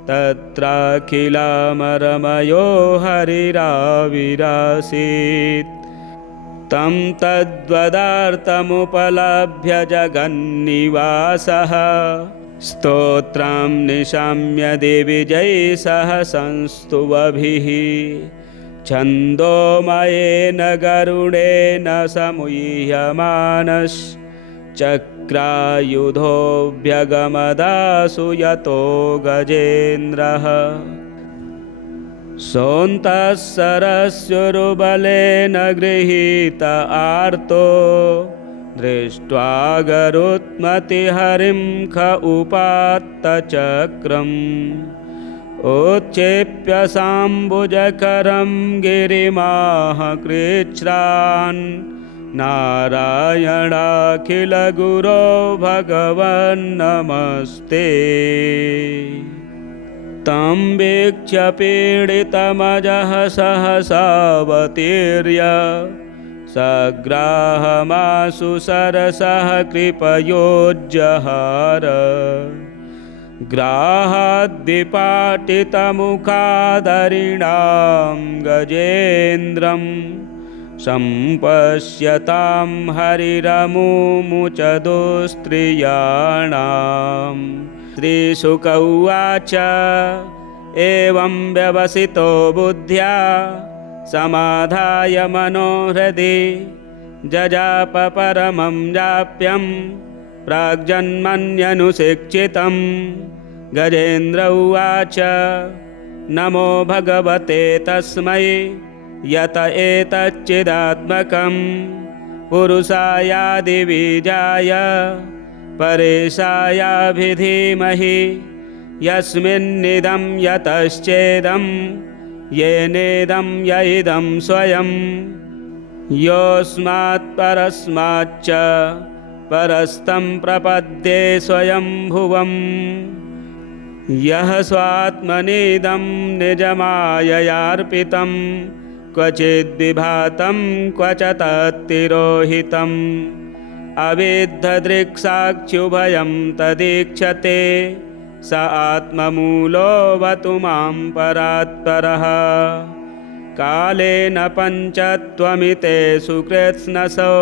तत्राखिलामरमयो हरिराविरासीत् तं तद्वदार्थमुपलभ्य जगन्निवासः स्तोत्रं निशाम्य दिविजैः सह संस्तुवभिः छन्दोमयेन गरुडेन समुह्यमानश्चक्रायुधोऽभ्यगमदासु यतो गजेन्द्रः सोऽन्तः सरस्युरुबलेन गृहीत आर्तो दृष्ट्वा गरुत्मतिहरिं ख उपात्तचक्रम् उत्क्षेप्य साम्बुजकरं गिरिमाह कृच्छ्रान् नारायणाखिलगुरो भगवन्नमस्ते तं वीक्ष्य पीडितमजः सहसावतीर्य सग्राहमाशु सरसः कृपयोज्जहार ग्राहाद्विपाटितमुखादरिणां गजेन्द्रं सम्पश्यतां हरिरमुमुच दुस्त्रियाणाम् श्रीशुक उवाच एवं व्यवसितो बुद्ध्या समाधाय मनोहृदि जजाप परमं जाप्यं प्राग्जन्मन्यनुशिक्षितं गजेन्द्र उवाच नमो भगवते तस्मै यत एतच्चिदात्मकं पुरुषायादिबीजाय परेशायाभिधीमहि यस्मिन्निदं यतश्चेदं येनेदं य इदं स्वयं योऽस्मात् परस्माच्च परस्तं प्रपद्ये स्वयंभुवम् यः स्वात्मनीदं निजमाययार्पितं क्वचिद्विभातं क्व च तत्तिरोहितम् अविद्धदृक्साक्षुभयं तदीक्षते स आत्ममूलोऽवतु मां परात्परः कालेन पञ्चत्वमितेषु कृत्स्नसो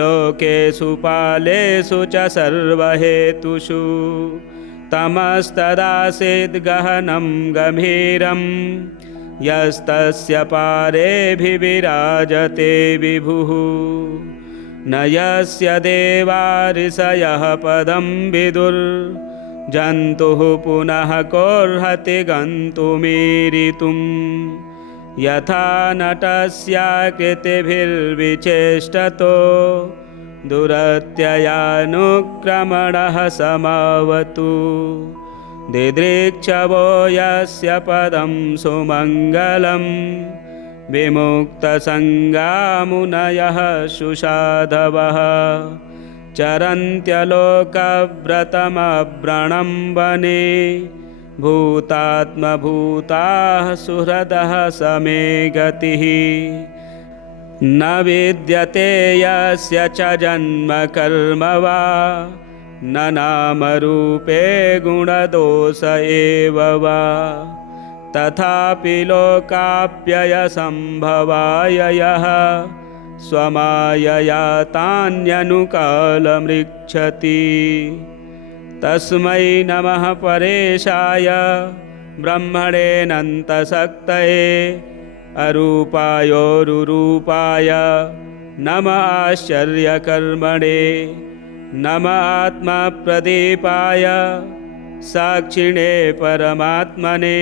लोकेषु पालेषु च सर्वहेतुषु तमस्तदासीद् गहनं गम्भीरं यस्तस्य पारेऽभिविराजते विभुः न यस्य देवा ऋषयः पदं विदुर्जन्तुः पुनः कोऽर्हति गन्तुमीरितुं यथा नटस्याकृतिभिर्विचेष्टतो दुरत्ययानुक्रमणः समावतु दिदृक्षवो यस्य पदं सुमङ्गलं विमुक्तसङ्गामुनयः सुसाधवः चरन्त्यलोकव्रतमव्रणं वने भूतात्मभूताः सुहृदः समे गतिः न विद्यते यस्य च जन्म कर्म वा न नामरूपे गुणदोष एव वा तथापि लोकाप्ययसम्भवाय यः स्वमायया तान्यनुकालमृच्छति तस्मै नमः परेशाय ब्रह्मणेऽनन्तशक्तये अरूपायोरुरूपाय नम आश्चर्यकर्मणे नम आत्मप्रदीपाय साक्षिणे परमात्मने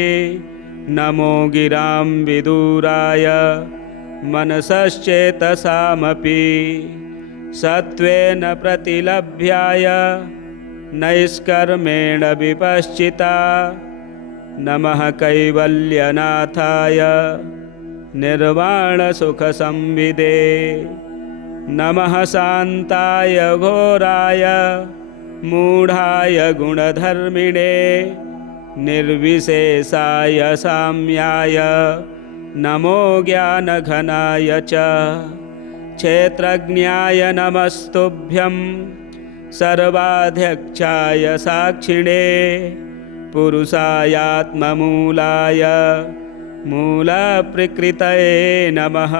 नमो गिरां विदुराय मनसश्चेतसामपि सत्त्वेन प्रतिलभ्याय नैष्कर्मेण विपश्चिता नमः कैवल्यनाथाय निर्वाणसुखसंविदे नमः शान्ताय घोराय मूढाय गुणधर्मिणे निर्विशेषाय साम्याय नमो ज्ञानघनाय च क्षेत्रज्ञाय नमस्तुभ्यं सर्वाध्यक्षाय साक्षिणे पुरुषायात्ममूलाय मूलप्रकृतये नमः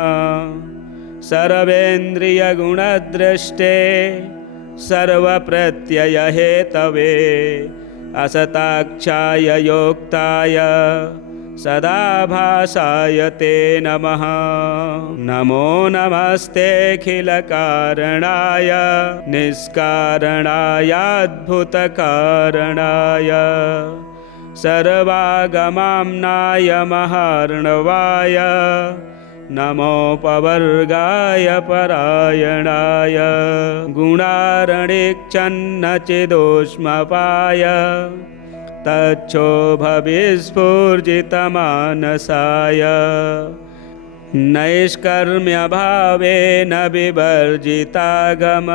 सर्वेन्द्रियगुणद्रष्टे सर्वप्रत्ययहेतवे असताक्षाय योक्ताय सदाभासाय ते नमः नमो नमस्तेऽखिलकारणाय निष्कारणायाद्भुतकारणाय सर्वागमाम्नाय महार्णवाय नमोपवर्गाय परायणाय गुणारणिक्षन्नचिदोष्मपाय तच्छोभविस्फूर्जितमानसाय नैष्कर्म्यभावेन विवर्जितागम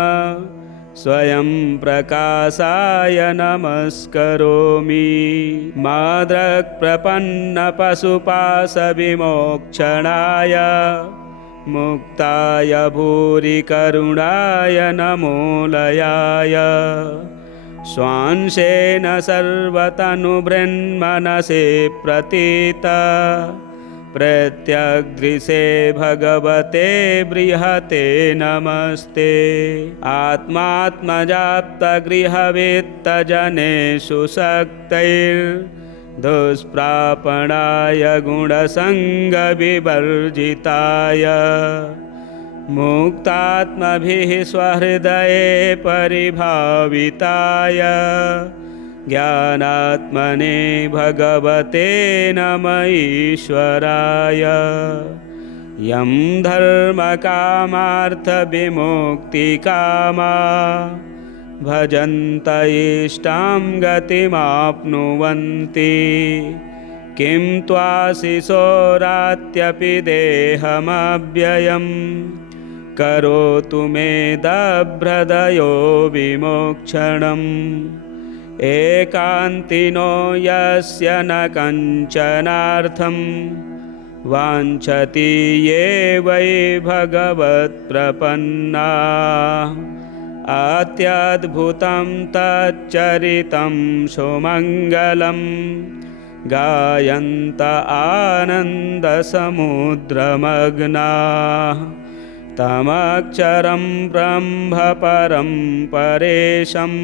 स्वयं प्रकाशाय नमस्करोमि माद्रक्प्रपन्नपशुपाशविमोक्षणाय मुक्ताय भूरिकरुणाय नमोलयाय स्वांशेन सर्वतनुभृन्मनसे प्रतीत प्रत्यग्दृशे भगवते बृहते नमस्ते आत्मात्मजाप्तगृहवित्तजनेषु शक्तैर्दुष्प्रापणाय गुणसङ्गविवर्जिताय मुक्तात्मभिः स्वहृदये परिभाविताय ज्ञानात्मने भगवते नमः ईश्वराय यं धर्मकामार्थविमुक्तिकामा भजन्त इष्टां गतिमाप्नुवन्ति किं त्वाशिशोरात्यपि देहमव्ययम् करोतु मे दभ्रदयो विमोक्षणम् एकान्तिनो यस्य न कञ्चनार्थं वाञ्छति ये वै भगवत्प्रपन्नाः अत्यद्भुतं तच्चरितं सुमङ्गलं गायन्त आनन्दसमुद्रमग्नाः तमक्षरं ब्रह्म परं परेशम्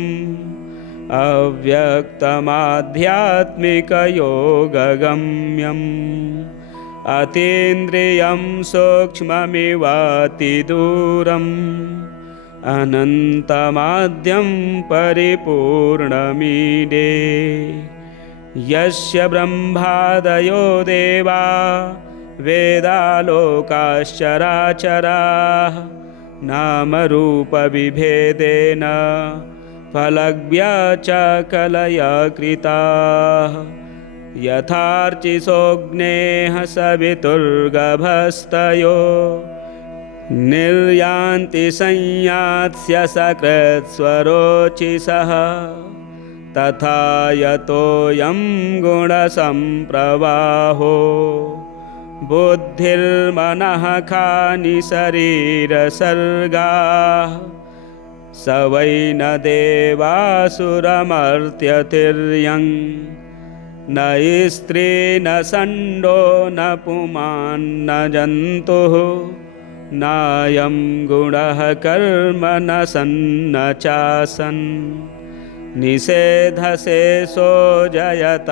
अव्यक्तमाध्यात्मिकयोगगम्यम् अतीन्द्रियं सूक्ष्ममिवातिदूरं अनन्तमाद्यं परिपूर्णमीडे यस्य ब्रह्मादयो देवा वेदालोकाश्चराचराः नामरूपविभेदेन फलव्यचकलया कृताः यथार्चिसोऽग्नेः सवितुर्गभस्तयो निर्यान्ति संयात्स्य सकृत्स्वरोचिषः तथा यतोऽयं गुणसम्प्रवाहो बुद्धिर्मनः खानि शरीरसर्गाः स वै न देवासुरमर्त्यतिर्यं न स्त्री न षण्डो न पुमान् न जन्तुः नायं गुणः कर्म न सन्न चासन् निषेधशेषो जयतादशेषः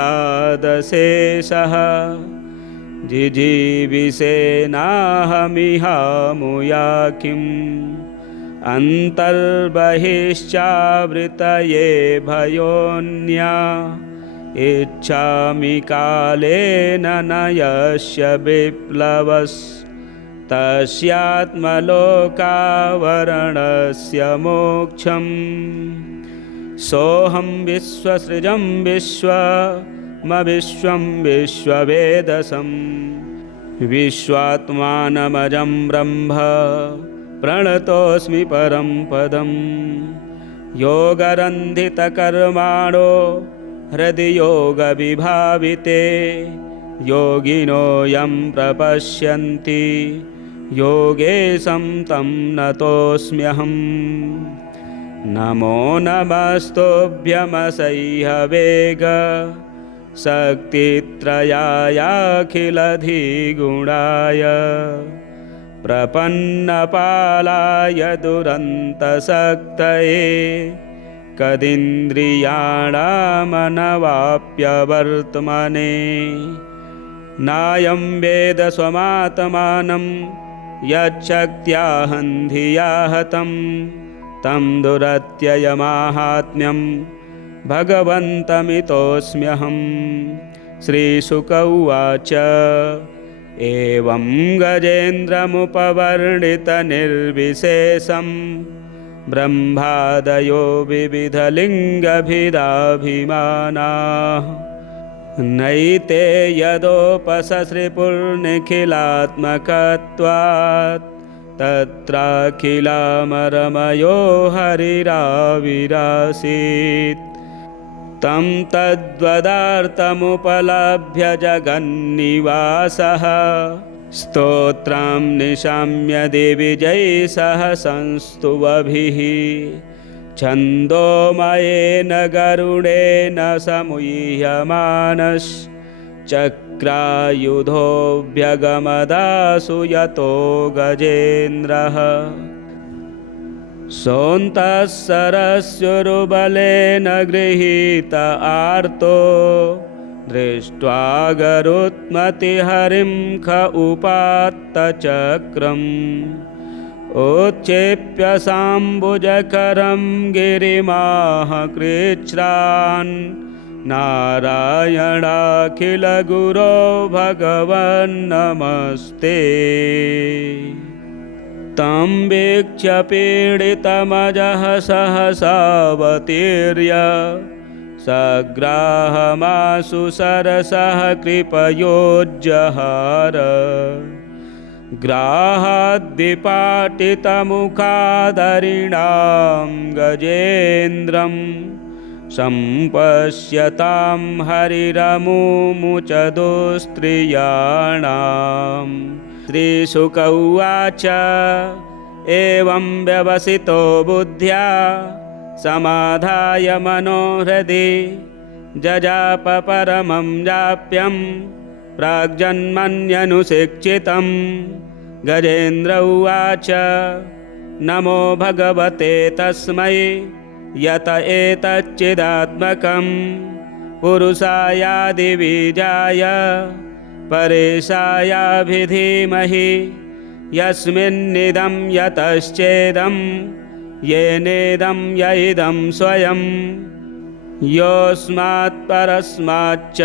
जिजीविषेनाहमिहामुया किम् अन्तर्बहिश्चावृतये भयोऽन्या इच्छामि कालेन न यस्य विप्लवस् तस्यात्मलोकावरणस्य मोक्षम् सोऽहं विश्वसृजं विश्वमविश्वं विश्ववेदसं विश्वात्मानमजं ब्रह्म प्रणतोऽस्मि परं पदं योगरन्धितकर्माणो हृदि योगविभाविते योगिनो यं प्रपश्यन्ति योगेशं तं नतोऽस्म्यहम् नमो नमस्तुभ्यमसह्यवेग शक्तित्रयायाखिलधिगुणाय प्रपन्नपालाय दुरन्तशक्तये कदिन्द्रियाणामनवाप्यवर्त्मने नायं वेद स्वमात्मानं यच्छक्त्याहं धिया हतं तं दुरत्ययमाहात्म्यं भगवन्तमितोऽस्म्यहं श्रीशुक उवाच एवं गजेन्द्रमुपवर्णितनिर्विशेषं ब्रह्मादयो विविधलिङ्गभिदाभिमानाः नैते यदोपससृपुर्निखिलात्मकत्वात् तत्राखिलामरमयो हरिराविरासीत् तं तद्वदार्थमुपलभ्य जगन्निवासः स्तोत्रं निशाम्य दिविजैः सह संस्तुवभिः छन्दोमयेन गरुडेन समुह्यमानश्चक्रायुधोऽभ्यगमदासु यतो गजेन्द्रः सोऽन्तः सरस्युरुबलेन गृहीत आर्तो दृष्ट्वा गरुत्मतिहरिं ख उपात्तचक्रम् उत्क्षेप्य साम्बुजकरं गिरिमाह कृच्छ्रान् नारायणाखिलगुरो भगवन्नमस्ते तं वीक्ष्य पीडितमजः सहसावतीर्य सग्राहमाशु सरसः कृपयोज्जहार ग्राहाद्विपाटितमुखादरिणां गजेन्द्रं सम्पश्यतां हरिरमुमुचदुस्त्रियाणां श्रीशुक उवाच एवं व्यवसितो बुद्ध्या समाधाय मनोहृदि जजाप परमं जाप्यं प्राग्जन्मन्यनुशिक्षितं गजेन्द्र उवाच नमो भगवते तस्मै यत एतच्चिदात्मकं पुरुषायादिबीजाय परेशायाभिधीमहि यस्मिन्निदं यतश्चेदं येनेदं य इदं स्वयं योऽस्मात् परस्माच्च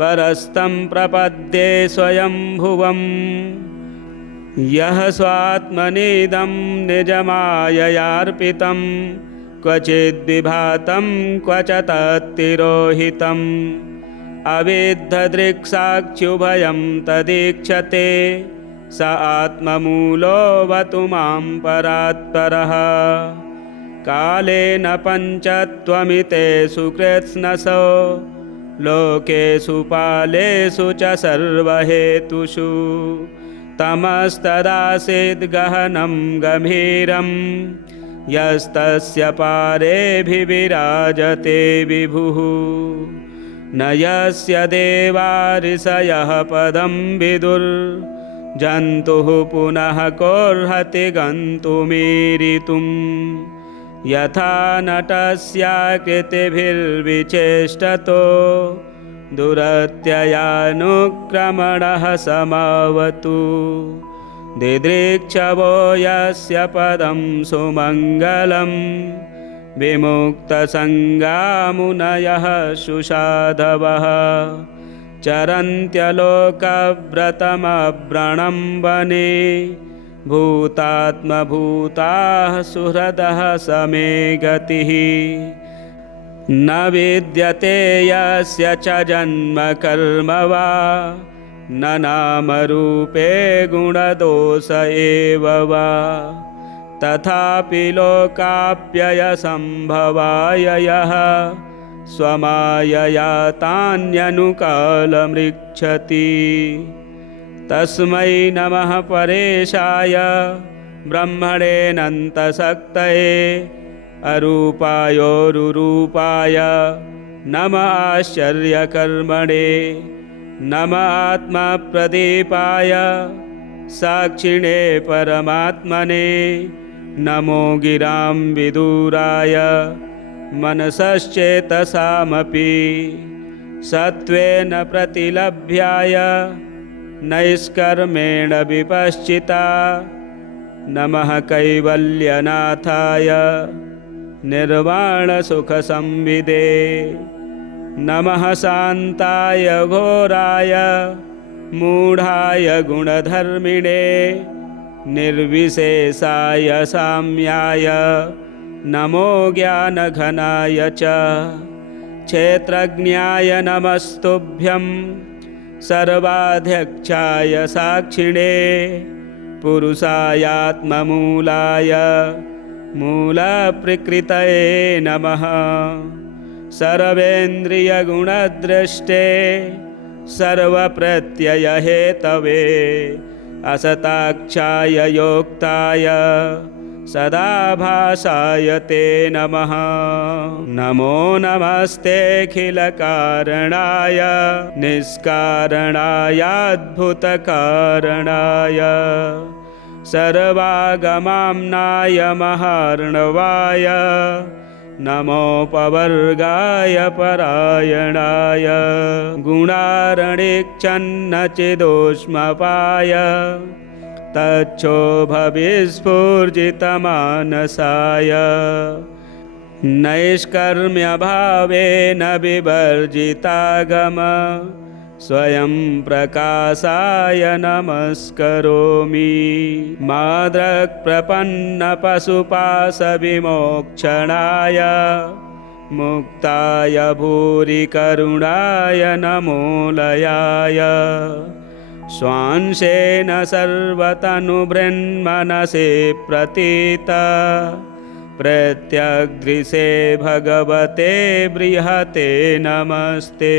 परस्तं प्रपद्ये स्वयंभुवम् यः स्वात्मनीदं निजमाययार्पितं क्वचिद्विभातं क्व च तत्तिरोहितम् अविद्धदृक्साक्षुभयं तदीक्षते स आत्ममूलोऽवतु मां परात्परः कालेन पञ्चत्वमिते सुकृत्स्नसो लोकेषु पालेषु च सर्वहेतुषु तमस्तदासीद् गहनं गभीरं यस्तस्य पारेऽभिविराजते विभुः न यस्य देवा ऋषयः पदं विदुर्जन्तुः पुनः कोऽर्हति गन्तुमीरितुम् यथा नटस्याकृतिभिर्विचेष्टतो दुरत्ययानुक्रमणः समावतु दिदृक्षवो यस्य पदं सुमङ्गलं विमुक्तसङ्गामुनयः सुसाधवः चरन्त्यलोकव्रतमव्रणं वने भूतात्मभूताः सुहृदः समे गतिः न विद्यते यस्य च जन्म कर्म वा न नामरूपे गुणदोष एव वा तथापि लोकाप्ययसम्भवाय यः स्वमायया तान्यनुकालमृच्छति तस्मै नमः परेशाय ब्रह्मणेऽनन्तशक्तये अरूपायोरुरूपाय नमः आश्चर्यकर्मणे नमः आत्मप्रदीपाय साक्षिणे परमात्मने नमो गिरां विदुराय मनसश्चेतसामपि सत्त्वेन प्रतिलभ्याय नैष्कर्मेण विपश्चिता नमः कैवल्यनाथाय निर्वाणसुखसंविदे नमः शान्ताय घोराय मूढाय गुणधर्मिणे निर्विशेषाय साम्याय नमो ज्ञानघनाय च क्षेत्रज्ञाय नमस्तुभ्यं सर्वाध्यक्षाय साक्षिणे पुरुषायात्ममूलाय मूलप्रकृतये नमः सर्वेन्द्रियगुणद्रष्टे सर्वप्रत्ययहेतवे असताक्षाय योक्ताय सदाभासाय ते नमः नमो नमस्तेऽखिलकारणाय निष्कारणायाद्भुतकारणाय सर्वागमाम्नाय महार्णवाय नमोपवर्गाय परायणाय गुणारणिक्षन्नचिदोष्मपाय तच्छोभविस्फूर्जितमानसाय नैष्कर्म्यभावेन विवर्जितागम स्वयं प्रकाशाय नमस्करोमि माद्रक्प्रपन्नपशुपाशविमोक्षणाय मुक्ताय भूरि करुणाय नमोलयाय स्वांशेन सर्वतनुभृन्मनसे प्रतीत प्रत्यग्दृशे भगवते बृहते नमस्ते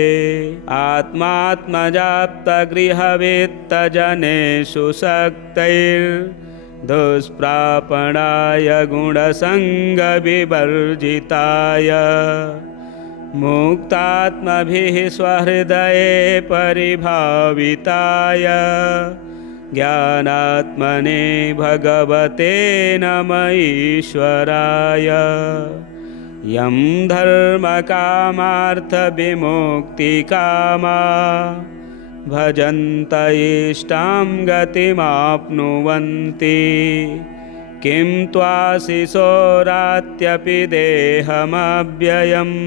आत्मात्मजाप्तगृहवित्तजनेषु शक्तैर्दुष्प्रापणाय गुणसङ्गविवर्जिताय मुक्तात्मभिः स्वहृदये परिभाविताय ज्ञानात्मने भगवते नमः ईश्वराय यं धर्मकामार्थविमुक्तिकामा भजन्त इष्टां गतिमाप्नुवन्ति किं त्वाशिशोरात्यपि देहमव्ययम्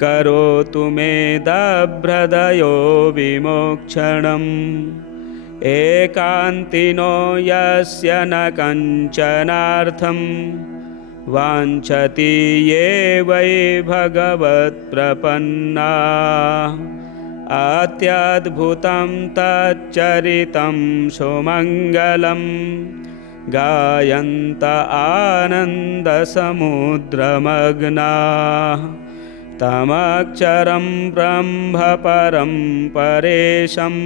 करोतु मेदभ्रदयो विमोक्षणम् एकान्तिनो यस्य न कञ्चनार्थं वाञ्छति ये वै भगवत्प्रपन्नाः अत्यद्भुतं तच्चरितं सुमङ्गलं गायन्त आनन्दसमुद्रमग्नाः तमक्षरं ब्रह्म परं परेशम्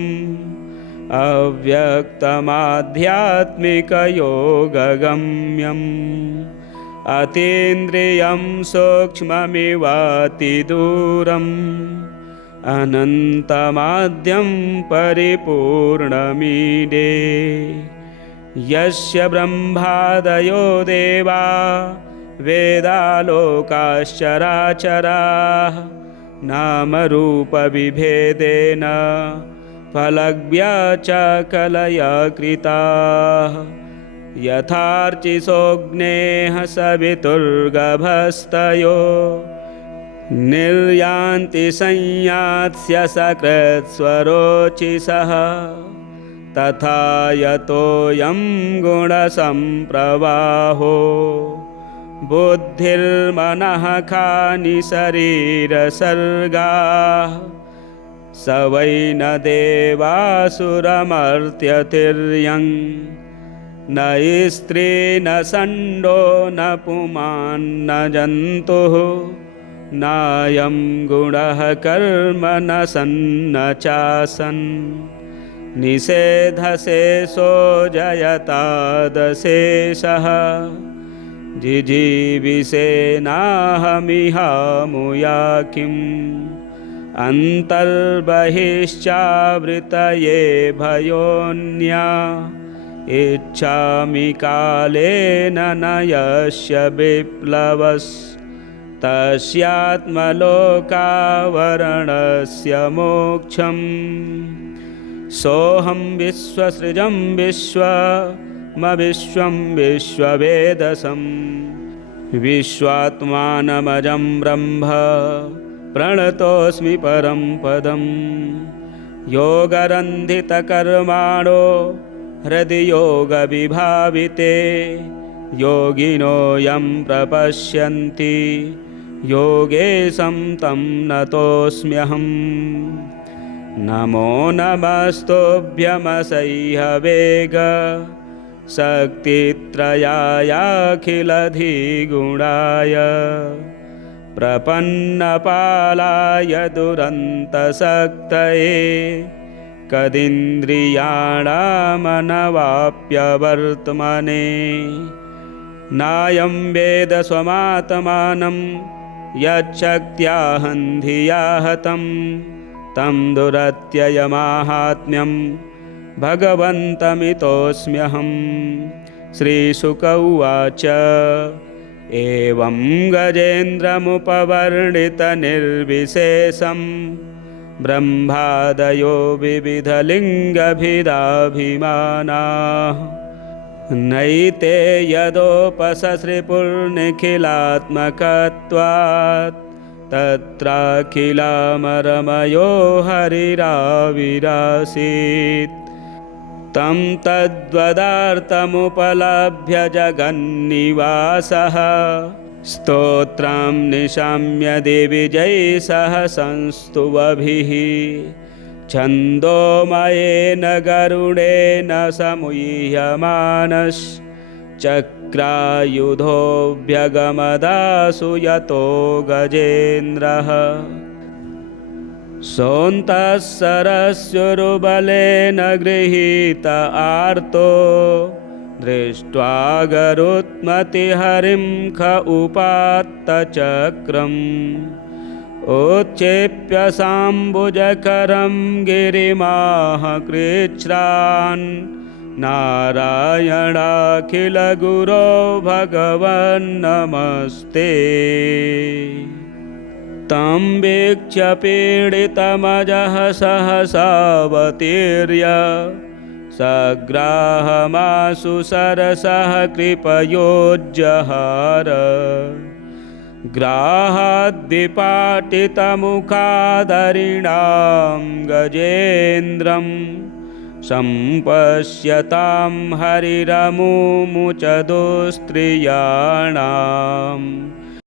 अव्यक्तमाध्यात्मिकयोगगम्यम् अतीन्द्रियं सूक्ष्ममिवातिदूरम् अनन्तमाद्यं परिपूर्णमीडे यस्य ब्रह्मादयो देवा वेदालोकाश्चराचराः नामरूपविभेदेन फलव्याचकलया कृताः यथार्चिसोऽग्नेः सवितुर्गभस्तयो निर्यान्ति संयात्स्य सकृत्स्वरोचिषः तथा यतोऽयं गुणसम्प्रवाहो बुद्धिर्मनः खानि शरीरसर्गाः स वै न देवासुरमर्त्यतिर्यं न स्त्री न षण्डो न पुमान् न जन्तुः नायं गुणः कर्म न सन्न चासन् निषेधशेषो जयतादशेषः जिजीविषेणाहमिहामुया किम् अन्तर्बहिश्चावृतये भयोऽन्या इच्छामि कालेन न यस्य विप्लवस्तस्यात्मलोकावरणस्य मोक्षम् सोऽहं विश्वसृजं विश्वमविश्वं विश्ववेदसं विश्वात्मानमजं ब्रह्म प्रणतोऽस्मि परं पदम् योगरन्धितकर्माणो हृदि योगविभाविते योगिनो यं प्रपश्यन्ति योगेशं तं नतोऽस्म्यहम् नमो नमस्तुभ्यमसह्यवेग शक्तित्रयायाखिलधिगुणाय प्रपन्नपालाय दुरन्तशक्तये कदिन्द्रियाणामनवाप्यवर्त्मने नायं वेद स्वमात्मानं यच्छक्त्याहं धिया हतं तं दुरत्ययमाहात्म्यं भगवन्तमितोऽस्म्यहम् श्रीशुक उवाच एवं गजेन्द्रमुपवर्णितनिर्विशेषं ब्रह्मादयो विविधलिङ्गभिदाभिमानाः नैते यदोपससृपुर्निखिलात्मकत्वात् तत्राखिलामरमयो हरिराविरासीत् तं तद्वदार्थमुपलभ्य जगन्निवासः स्तोत्रं निशाम्य दिविजैः संस्तुवभिः छन्दोमयेन गरुडेन समुह्यमानश्चक्रायुधोऽभ्यगमदासु यतो गजेन्द्रः सोऽन्तः सरस्युरुबलेन गृहीत आर्तो दृष्ट्वा गरुत्मतिहरिं ख उपात्तचक्रम् उत्क्षेप्य साम्बुजकरं गिरिमाह कृच्छ्रान् नारायणाखिलगुरो भगवन्नमस्ते तं वीक्ष्य पीडितमजः सहसावतीर्य सग्राहमासु सरसः कृपयोज्जहार ग्राहाद्विपाटितमुखादरिणां गजेन्द्रं सम्पश्यतां हरिरमुमुच दुस्त्रियाणाम्